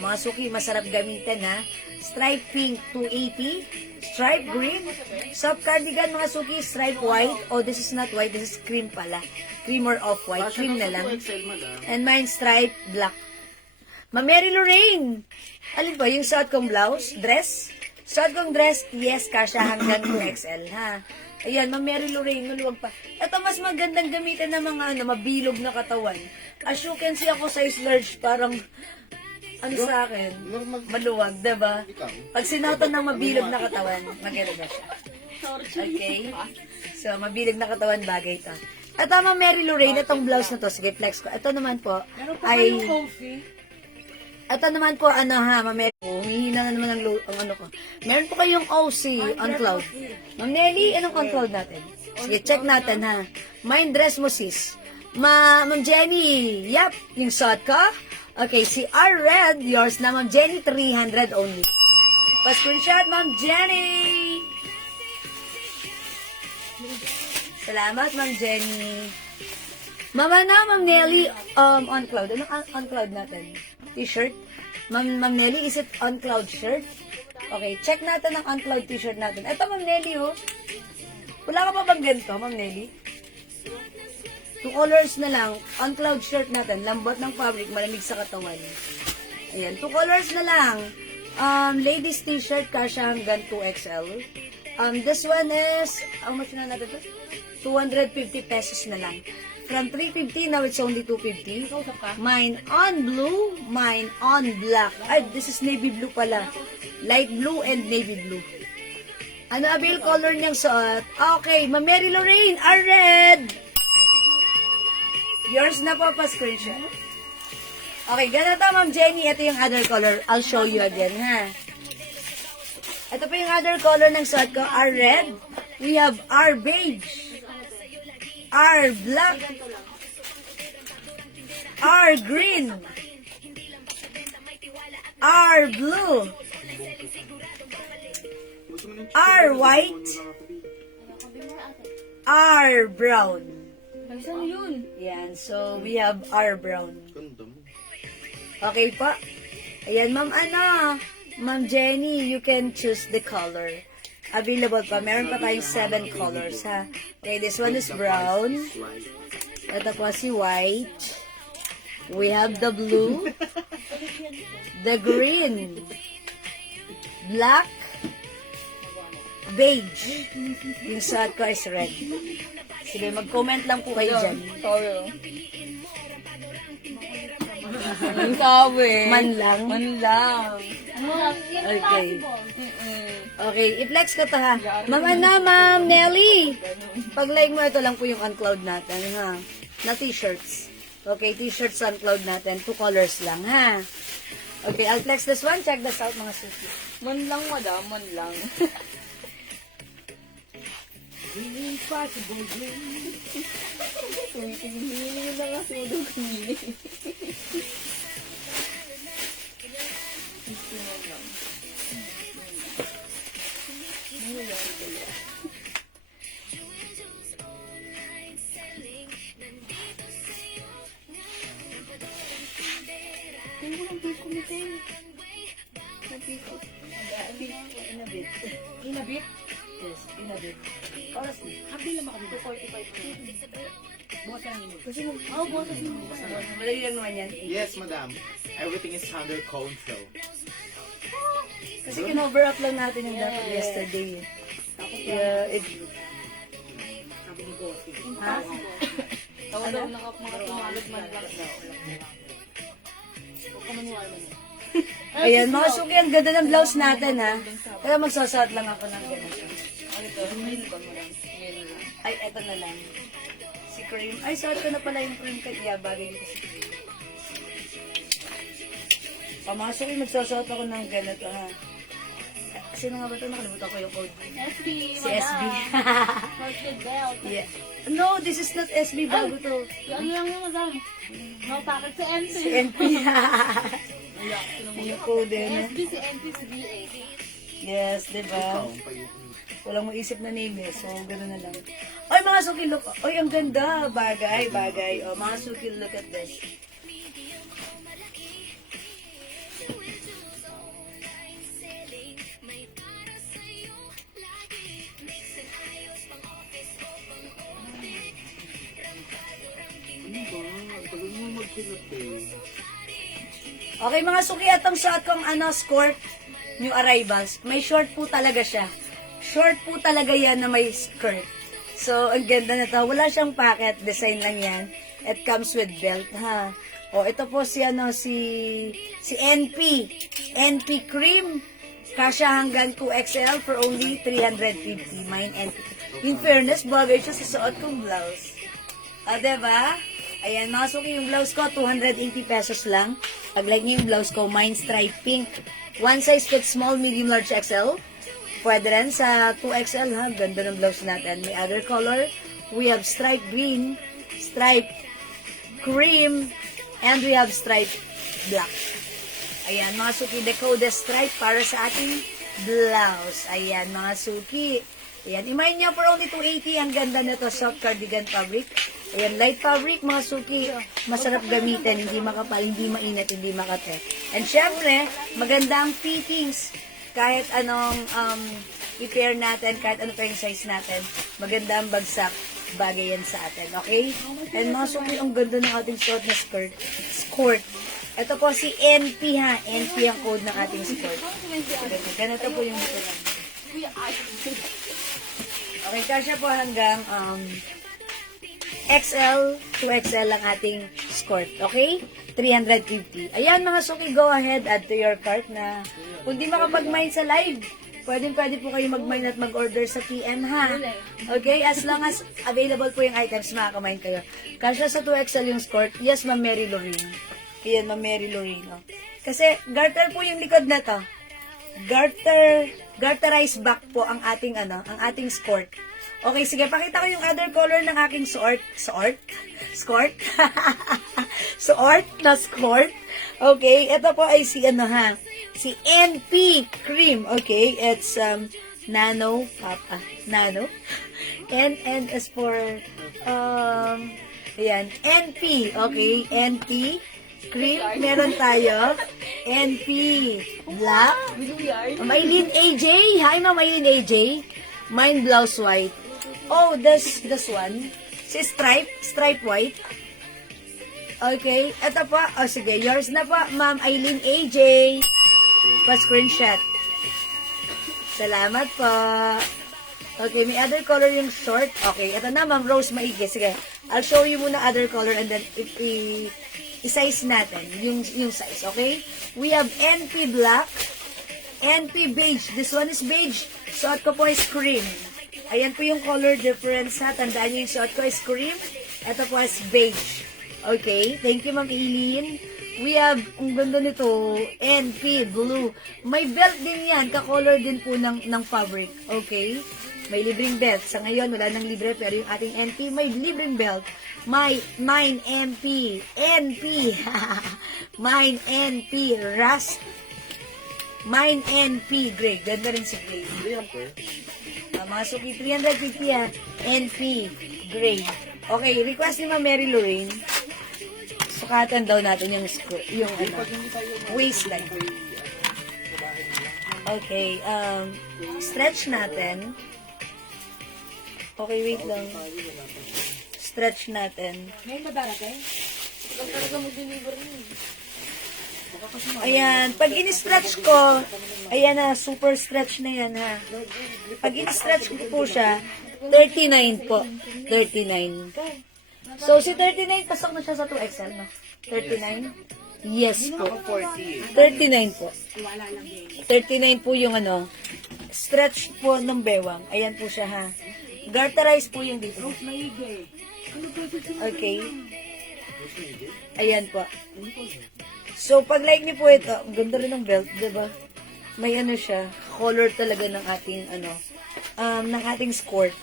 Mga suki, masarap gamitin, ha? Stripe pink, 280. Stripe green. Soft cardigan, mga suki. Stripe white. Oh, this is not white. This is cream pala. Cream or off-white. Cream na lang. And mine, stripe black. Mary Lorraine. Alin ba? Yung suot kong blouse? Dress? Suot kong dress? Yes, kasha hanggang 2XL, ha? Ayan, Mary Lorraine, maluwag pa. Ito, mas magandang gamitin ng mga mabilog na katawan. As you can see, ako size large, parang, sa akin, maluwag, diba? Pag sinuotan ng mabilog na katawan, maganda siya. Okay? So, mabilog na katawan, bagay ito. Ito, Mary Lorraine, itong blouse na to, sige, flex ko. Ito naman po, ay... Ito naman po, Ma'am humihina na naman ang ko. Meron po kayong OC on cloud. Ma'am Nelly, anong on cloud natin? Sige, check natin, ha. Mine dress mo, sis. Ma'am Jenny, yep, yung suot ko. Okay, si R Red, yours na, Ma'am Jenny, 300 only. Pa-screenshot, Ma'am Jenny. Salamat, Ma'am Jenny. Ma'am Nelly, on cloud. Anong on cloud natin? T-shirt. Ma'am Nelly, is it on cloud shirt? Okay, check natin ang on cloud t-shirt natin. Ito, Ma'am Nelly, oh. Wala ka pa bang ganito, Ma'am Nelly? 2 colors na lang. On cloud shirt natin. Lambot ng fabric, malamig sa katawan. Ayan, 2 colors na lang. Ladies t-shirt, kasha hanggang 2XL. This one is, how much na natin to? 250 pesos na lang. From 350, now it's only 250. Mine on blue, mine on black. Ay, this is navy blue pala. Light blue and navy blue. Ano avail color niyang suot? Okay, Ma'am Mary Lorraine, are red. Yours na po pa screenshot. Okay, ganito Ma'am Jenny. Ito yung other color. I'll show you again, ha? Ito pa yung other color ng suot ko. Our red. We have our beige. Our black. Our green. Our blue. Our white. Our brown. Saan yun? Yan. So, we have our brown. Ganda mo. Okay po. Ayan, Ma'am Ma'am Jenny, you can choose the color. Available pa. Meron pa tayong 7 colors, ha? Okay, this one is brown. Ito po si white. We have the blue. The green. Black. Beige. Yung suot ko is red. Sige, mag-comment lang po kayo dyan. Sorry. Ang sabi. Man lang. Man lang. Okay. Okay, i-flex ko to ha. Ma'am Nelly. Pag-like mo, ito lang po yung on-cloud natin ha. Na t-shirts. Okay, t-shirts on-cloud natin. 2 colors lang ha. Okay, I'll flex this one. Check this out mga suki. Man lang, madam. Man lang. Impossible dream. Hindi na kasi madugili. Inabit? Yes, inabit. Oras na. Happy lang ako dito. 45. Bukas lang yun. Kasi mo, madali lang naman yan. Yes, madam. Everything is under control. Kasi kinover up lang natin yung dapat yesterday. Yeah, ha? Tawag daw mga tumalot man lang daw. Ayan, mga suki, ang ganda ng blouse natin, ha? Kaya magsasuot lang ako ng ganito. Ay, eto na lang. Si cream. Ay, suot ko na pala yung cream kaya bagay dito si cream. Pamasok yung magsasuot ako ng ganito, ha? Sino nga ba ito? Nakalimutan ko yung code. SB, Si SB. Posted belt. Yeah. No, this is not SB. Bago to. Yung yung madam. No packet sa NP. Si NP. Yung code yun. SB si NP si BA. Yes, diba? Ikaw, ang payo. Walang maisip na name eh. So, gano'n na lang. Oy, mga suki, look. Oy, ang ganda. Bagay, bagay. O, mga suki, look at this. Ano ba? Ang tagal mo magsulat eh. Okay, mga suki, atong suot kong skirt, new arrivals. May short po talaga siya. Short po talaga yan na may skirt. So, ang ganda na to. Wala siyang pocket. Design lang yan. It comes with belt, ha? O, ito po si, si NP. NP Cream. Kasya hanggang 2XL for only 350. Mine NP. In fairness, bagay siya sa suot kong blouse. Diba? Ayan, mga suki, yung blouse ko, 280 pesos lang. Pag-like niyo yung blouse ko, mine stripe pink. One size fits small, medium, large, XL. Pwede rin sa 2XL, ha? Ganda ng blouse natin. May other color. We have stripe green, stripe cream, and we have stripe black. Ayan, mga suki, decode stripe para sa ating blouse. Ayan, mga suki. Ayan, imay niya for only 280. Ang ganda nito, soft cardigan fabric. Ayan, light fabric, mga suki. Masarap gamitin, hindi makapal, hindi mainit, hindi makate. And syempre, maganda ang fittings. Kahit anong i-pair natin, kahit ano pa yung size natin, maganda ang bagsak, bagay yan sa atin, okay? And mga suki, ang ganda ng ating suot na skirt. Ito po si NP ha. NP ang code ng ating skirt. Ganito po yung dito lang. Okay, kasya po hanggang XL to XL ang ating skirt. Okay? 350. Ayan mga suki, go ahead, add to your cart na kung di makapag-mine sa live, pwede po kayo mag-mine at mag-order sa PM ha. Okay? As long as available po yung items, makaka-mine kayo. Kasya sa 2XL yung skirt. Yes, Ma'am Mary Lorraine. Ayan, Ma'am Mary Lorraine. Oh. Kasi garter po yung likod na to. Garterized back po ang ating ang ating skirt. Okay, sige, pakita ko yung other color ng aking skirt. Skirt? Skirt. Okay, ito po ay si si NP cream. Okay, it's nano. N is for ayan, NP. Okay, NP cream. Meron tayo. NP black. Maylin AJ. Hi, Ma'am Maylin AJ. Mine blouse white. Oh, this one. Si stripe white. Okay, ito po. Oh, sige, yours na po, Ma'am Eileen AJ. Pa-screenshot. Salamat po. Okay, may other color yung short. Okay, ito na, Ma'am Rose Maigi. Sige, I'll show you muna other color and then i-size natin yung size, okay? We have NP black, NP beige. This one is beige. Suot ko po is cream. Ayan po yung color difference ha. Tandaan nyo yung suot ko is cream. Ito po is beige. Okay. Thank you, Ma'am Eileen. We have, ang ganda nito, NP blue. May belt din yan. Ka-color din po ng fabric. Okay. May libreng belt. Sa ngayon, wala nang libre. Pero yung ating NP, may libreng belt. Mine NP. NP. Mine NP. Rust. Mine NP gray. Ganda rin si gray. Mga suki, 350 ha. NP gray. Okay, request ni Ma'am Mary Lorraine. Sukatan daw natin yung waistline. Okay, stretch natin. Okay, wait lang. Stretch natin. Ngayon ba darating? Huwag talaga mag-deliver niyo. Ayan, pag in-stretch ko, ayan na, super stretch na yan ha. Pag in-stretch ko po siya, 39 po. 39. So, si 39, pasok na siya sa 2XL, no? 39? Yes po. 39 po. 39 po yung stretch po ng bewang. Ayan po siya ha. Garterize po yung dito. Okay. Ayan po. So, pag like niyo po ito, ganda rin ng belt, diba? May siya, color talaga ng ating, ng ating skirt.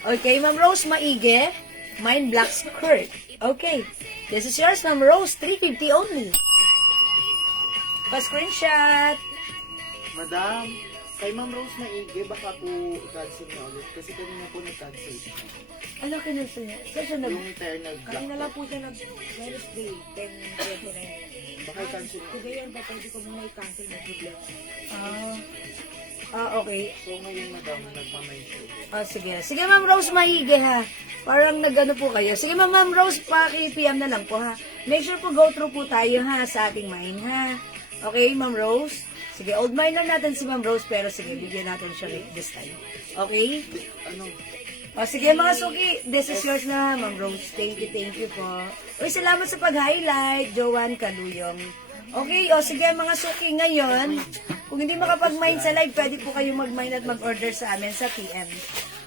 Okay, Ma'am Rose Maige, mine black skirt. Okay, this is yours, Ma'am Rose, 350 only. Pa-screenshot. Madam, kay Ma'am Rose Maigi, baka po i-cancel na ulit. Kasi kanina po nag-cancel siya. Ano kinuso niya? Saan siya nag... Yung eternal black. Kanina lang po siya nag-Wednesday, 10:29. Baka i-cancel na. Today yan ba, pwede ko muna i-cancel na problema. Okay. So ngayon, madam, nagmamay siya. Sige. Sige, Ma'am Rose Maige, ha. Parang nag-ano po kayo. Sige, Ma'am Rose, paki-PM na lang po, ha. Make sure po go through po tayo, ha, sa ating mine, ha. Okay, Ma'am Rose? Sige, old miner natin si Ma'am Rose, pero sige, bigyan natin siya this time. Okay? Sige mga suki, this is yours na, Ma'am Rose. Thank you po. Uy, salamat sa pag-highlight, Joanne Kaluyong. Okay, sige mga suki, ngayon, kung hindi makapag-mine sa live, pwede po kayo mag-mine at mag-order sa amin sa PM.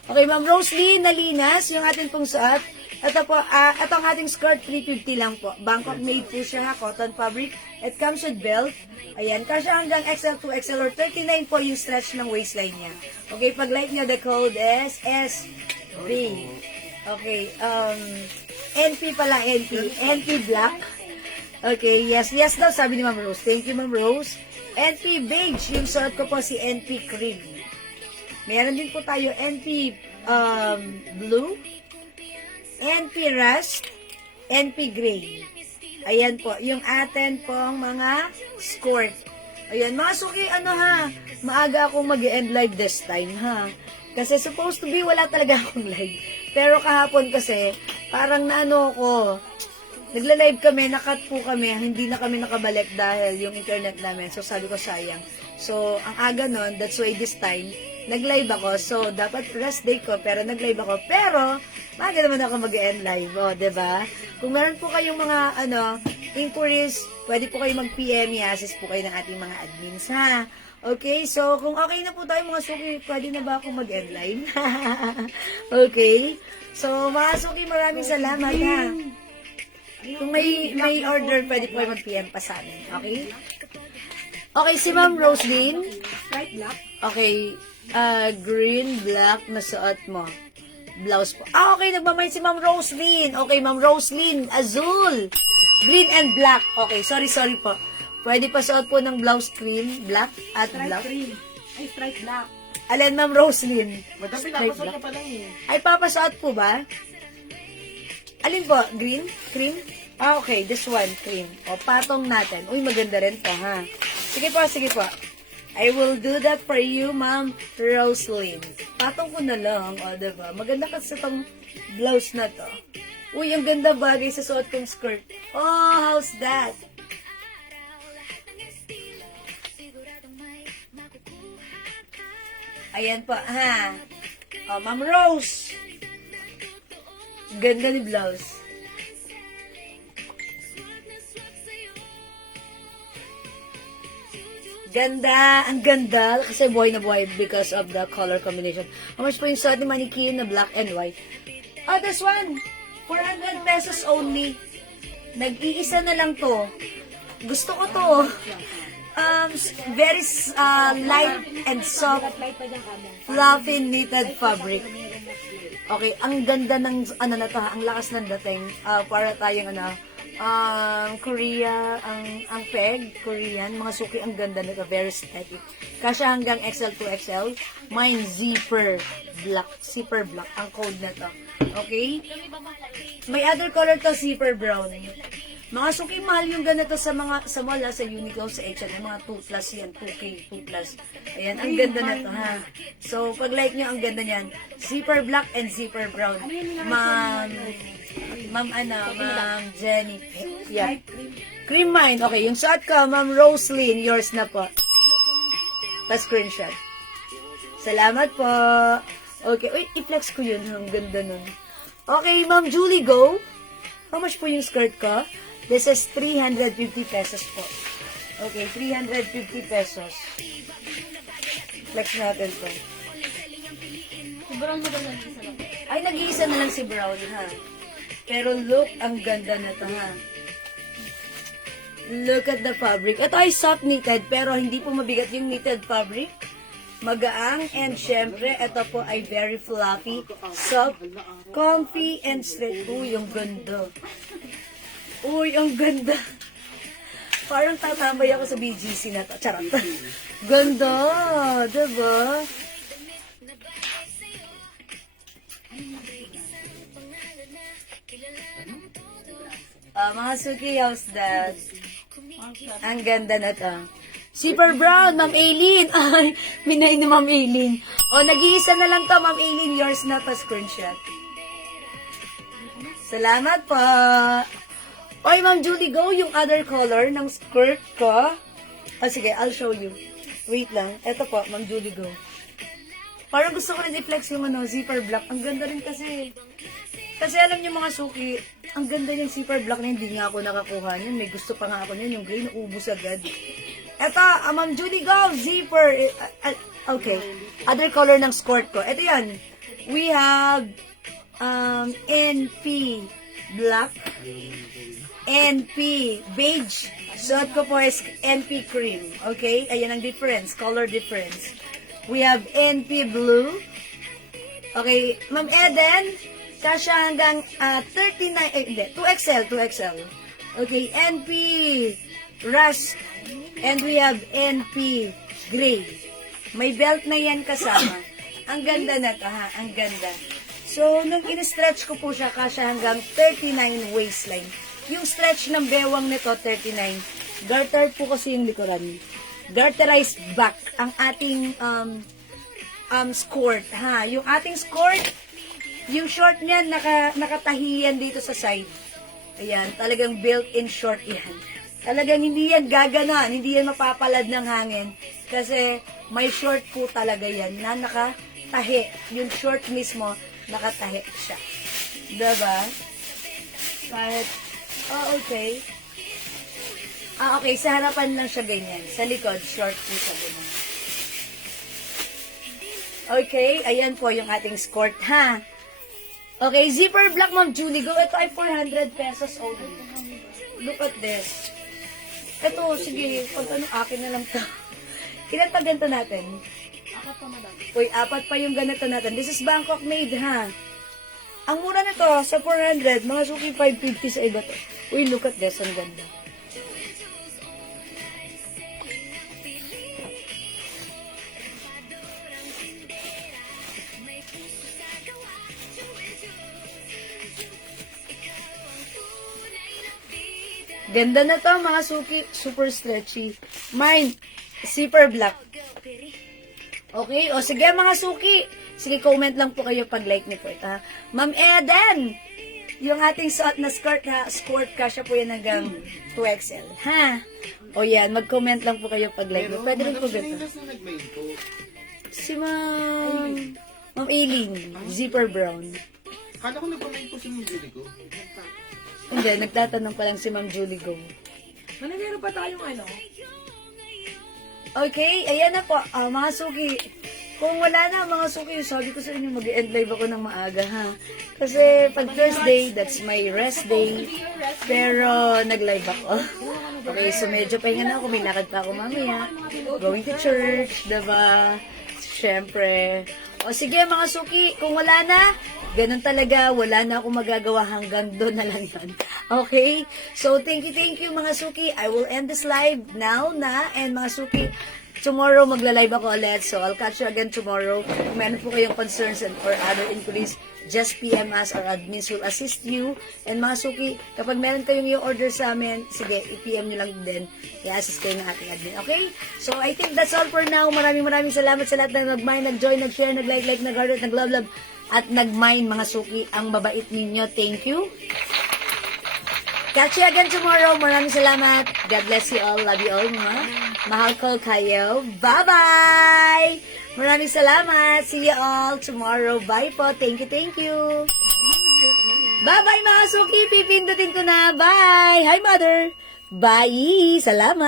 Okay, Ma'am Rose Lee, nalinas yung ating pong suot. Ito po, ito ang ating skirt, 350 lang po. Bangkok made po siya, ha, cotton fabric. It comes with belt. Ayan, kasya hanggang XL to XL or 39 po yung stretch ng waistline niya. Okay, pag like nyo, the code is SB. Okay, NP pala, NP black. Okay, yes daw, sabi ni Ma'am Rose. Thank you, Ma'am Rose. NP beige, yung suot ko po si NP cream. Meron din po tayo NP blue, NP rust, NP gray. Ayan po, yung atin pong mga skirt. Ayan, mga suki, maaga akong mag-end live this time, ha. Kasi supposed to be, wala talaga akong live. Pero kahapon kasi, parang nagla-live kami, nakat po kami, hindi na kami nakabalik dahil yung internet namin. So, sabi ko sayang. So, ang aga nun, that's why this time, nag-live ako. So, dapat rest day ko, pero nag-live ako. Pero, maaga naman ako mag-end live, o, diba? Kung meron po kayong mga, inquiries, pwede po kayo mag-PM, i-assist po kayo ng ating mga admins, ha? Okay, so, kung okay na po tayo mga suki, pwede na ba ako mag-end live? Okay? So, mga suki, maraming salamat, ha? Kung may order, pwede po kayo mag-PM pa sa amin, okay? Okay, si Ma'am Roslyn. Straight black. Okay, green, black na suot mo. Blouse po. Okay, nagmamay si Ma'am Roslyn. Okay, Ma'am Roslyn, azul. Green and black. Okay, sorry po. Pwede pa suot po ng blouse cream, black at Straight black. cream. Ay, straight black. Alin, Ma'am Roslyn? Madam, Straight pinapasok black. na pa lang eh. Ay, papasuot po ba? Alin po? Green? Cream? Okay, this one, cream. O, patong natin. Uy, maganda rin to, ha? Sige po. I will do that for you, Ma'am Roslyn. Patong ko na lang, o, diba? Maganda kasi itong blouse na to. Uy, ang ganda bagay sa suot kong skirt. Oh, how's that? Ayan po, ha? O, Ma'am Rose. Ganda ni blouse. Ganda, ang ganda. Kasi buhay na buhay because of the color combination. How much po yung suot ni Mannequin na black and white? Oh, this one. 400 pesos only. Nag-iisa na lang to. Gusto ko to. Very light and soft, fluffy knitted fabric. Okay, ang ganda ng, na to, ang lakas ng dating. Para tayong, Korea, ang peg, Korean, mga suki, ang ganda nito, very aesthetic. Kasi hanggang XL to XL, mine zipper black, ang code na to. Okay? May other color to, zipper brown. Mga suki, mahal yung ganito sa mga, sa mall, sa Uniqlo, sa H&M, mga 2 plus yan, 2K, 2 plus. Ayan, ang ganda na to, ha? So, pag like nyo, ang ganda niyan. Zipper black and zipper brown. Ma'am Jenny. Yeah. Cream mine. Okay, yung suot ko, Ma'am Roslyn, yours na po. Pa-screenshot. Salamat po. Okay, uy, i-flex ko yun. Ang ganda nun. Okay, Ma'am Julie, go. How much po yung skirt ko? This is 350 pesos po. Okay, 350 pesos. Flex natin po. Sobrang maganda ng isa lang. Ay, nag-iisa na lang si Brown, ha? Pero look, ang ganda na to, ha? Look at the fabric. Ito ay soft knitted, pero hindi po mabigat yung knitted fabric. Magaang, and syempre, ito po ay very fluffy, soft, comfy, and straight. Uy, ang ganda. Uy, ang ganda. Parang tatambay ako sa BGC na to. Charot. Ganda, diba? Mga suki, how's that? Ang ganda na to. Super brown, Ma'am Aileen. Ay, minay ni Ma'am Aileen. O, nag-iisa na lang to, Ma'am Aileen. Yours na to, screenshot. Salamat po. Oy, Ma'am Julie, go yung other color ng skirt ko. Sige, I'll show you. Wait lang. Ito po, Ma'am Julie, go. Parang gusto ko rin i-flex yung zipper black. Ang ganda rin kasi. Kasi alam niyo mga suki, ang ganda yung zipper black na hindi nga ako nakakuha niyan. May gusto pa nga ako niyan. Yung gray, naubos agad. Eto, Ma'am Judy, go! Zipper! Okay. Other color ng skirt ko. Ito yan. We have NP black, NP beige. Suot ko po is NP cream. Okay? Ayan ang difference. Color difference. We have NP blue. Okay. Ma'am Eden, kasya hanggang 39, 2XL, 2XL. Okay. NP rust. And we have NP gray. May belt na yan kasama. Ang ganda na to, ha? Ang ganda. So, nung in-stretch ko po siya, kasya hanggang 39 waistline. Yung stretch ng bewang nito, 39. Garter po kasi yung likuran. Garterized back ang ating skirt, ha? Yung ating skirt, yung short niyan, nakatahiyan dito sa side. Ayan, talagang built-in short yan. Talagang hindi yan gaganon, hindi yan mapapalad ng hangin. Kasi may short po talaga yan na nakatahi. Yung short mismo, nakatahi siya. Diba? Kahit, okay. Okay, sa harapan lang siya ganyan. Sa likod, short po siya ganyan. Okay, ayan po yung ating skirt, ha? Okay, zipper black, Ma'am Julie. Go. Ito ay 400 pesos only. Look at this. Ito, sige, pag ano, akin na lang to. Ilan pa ganito natin? Apat pa, madam. Uy, 4 pa yung ganito natin. This is Bangkok made, ha? Ang mura nito, sa 400, mga suki 550 sa iba to. Uy, look at this, ang ganda. Ganda na to, mga suki. Super stretchy. Mine, zipper black. Okay? O sige, mga suki. Sige, comment lang po kayo pag like niyo po ito, ha? Ma'am Eden! Yung ating suot na skirt, ha? Skirt, kasya po yan hanggang 2XL. Ha? O yan, mag-comment lang po kayo pag like niyo. Pwede rin po Madam, ganito. sino na nag-mail ko? Si Ma'am... Ma'am Aileen. Zipper brown. Kala ko nag-mail ko si Ma'am Julie ko. Hindi, nagtatanong pa lang si Ma'am Julie Go. Meron pa tayong ano? Okay, ayan na po. Mga suki, kung wala na mga suki, sabi ko sa inyo, mag-end live ako ng maaga, ha? Kasi pag Thursday, that's my rest day. Pero nag-live ako. Okay, so medyo pahinga na ako. May lakad pa ako mamaya. Going to church, diba? Siyempre. O sige mga suki, kung wala na, ganun talaga, wala na akong magagawa hanggang doon na lang yun. Okay? So, thank you mga suki. I will end this live now na. And mga suki, tomorrow magla-live ako ulit. So, I'll catch you again tomorrow. Kung meron po kayong concerns and or other inquiries, just PM us. Our admins will assist you. And mga suki, kapag meron kayong i-order sa amin, sige, i-PM nyo lang din. I-assist kayo ng ating admin. Okay? So, I think that's all for now. Maraming salamat sa lahat na nag-mind, nag-join, nag-share, nag-like, nag-heart, nag-love, at nag-mind mga suki. Ang babait ninyo. Thank you. Catch you again tomorrow. Maraming salamat. God bless you all. Love you all. Mahal ko kayo. Bye-bye! Maraming salamat. See you all tomorrow. Bye po. Thank you. Bye-bye mga suki. Pipindutin ko na. Bye! Hi, mother! Bye! Salamat!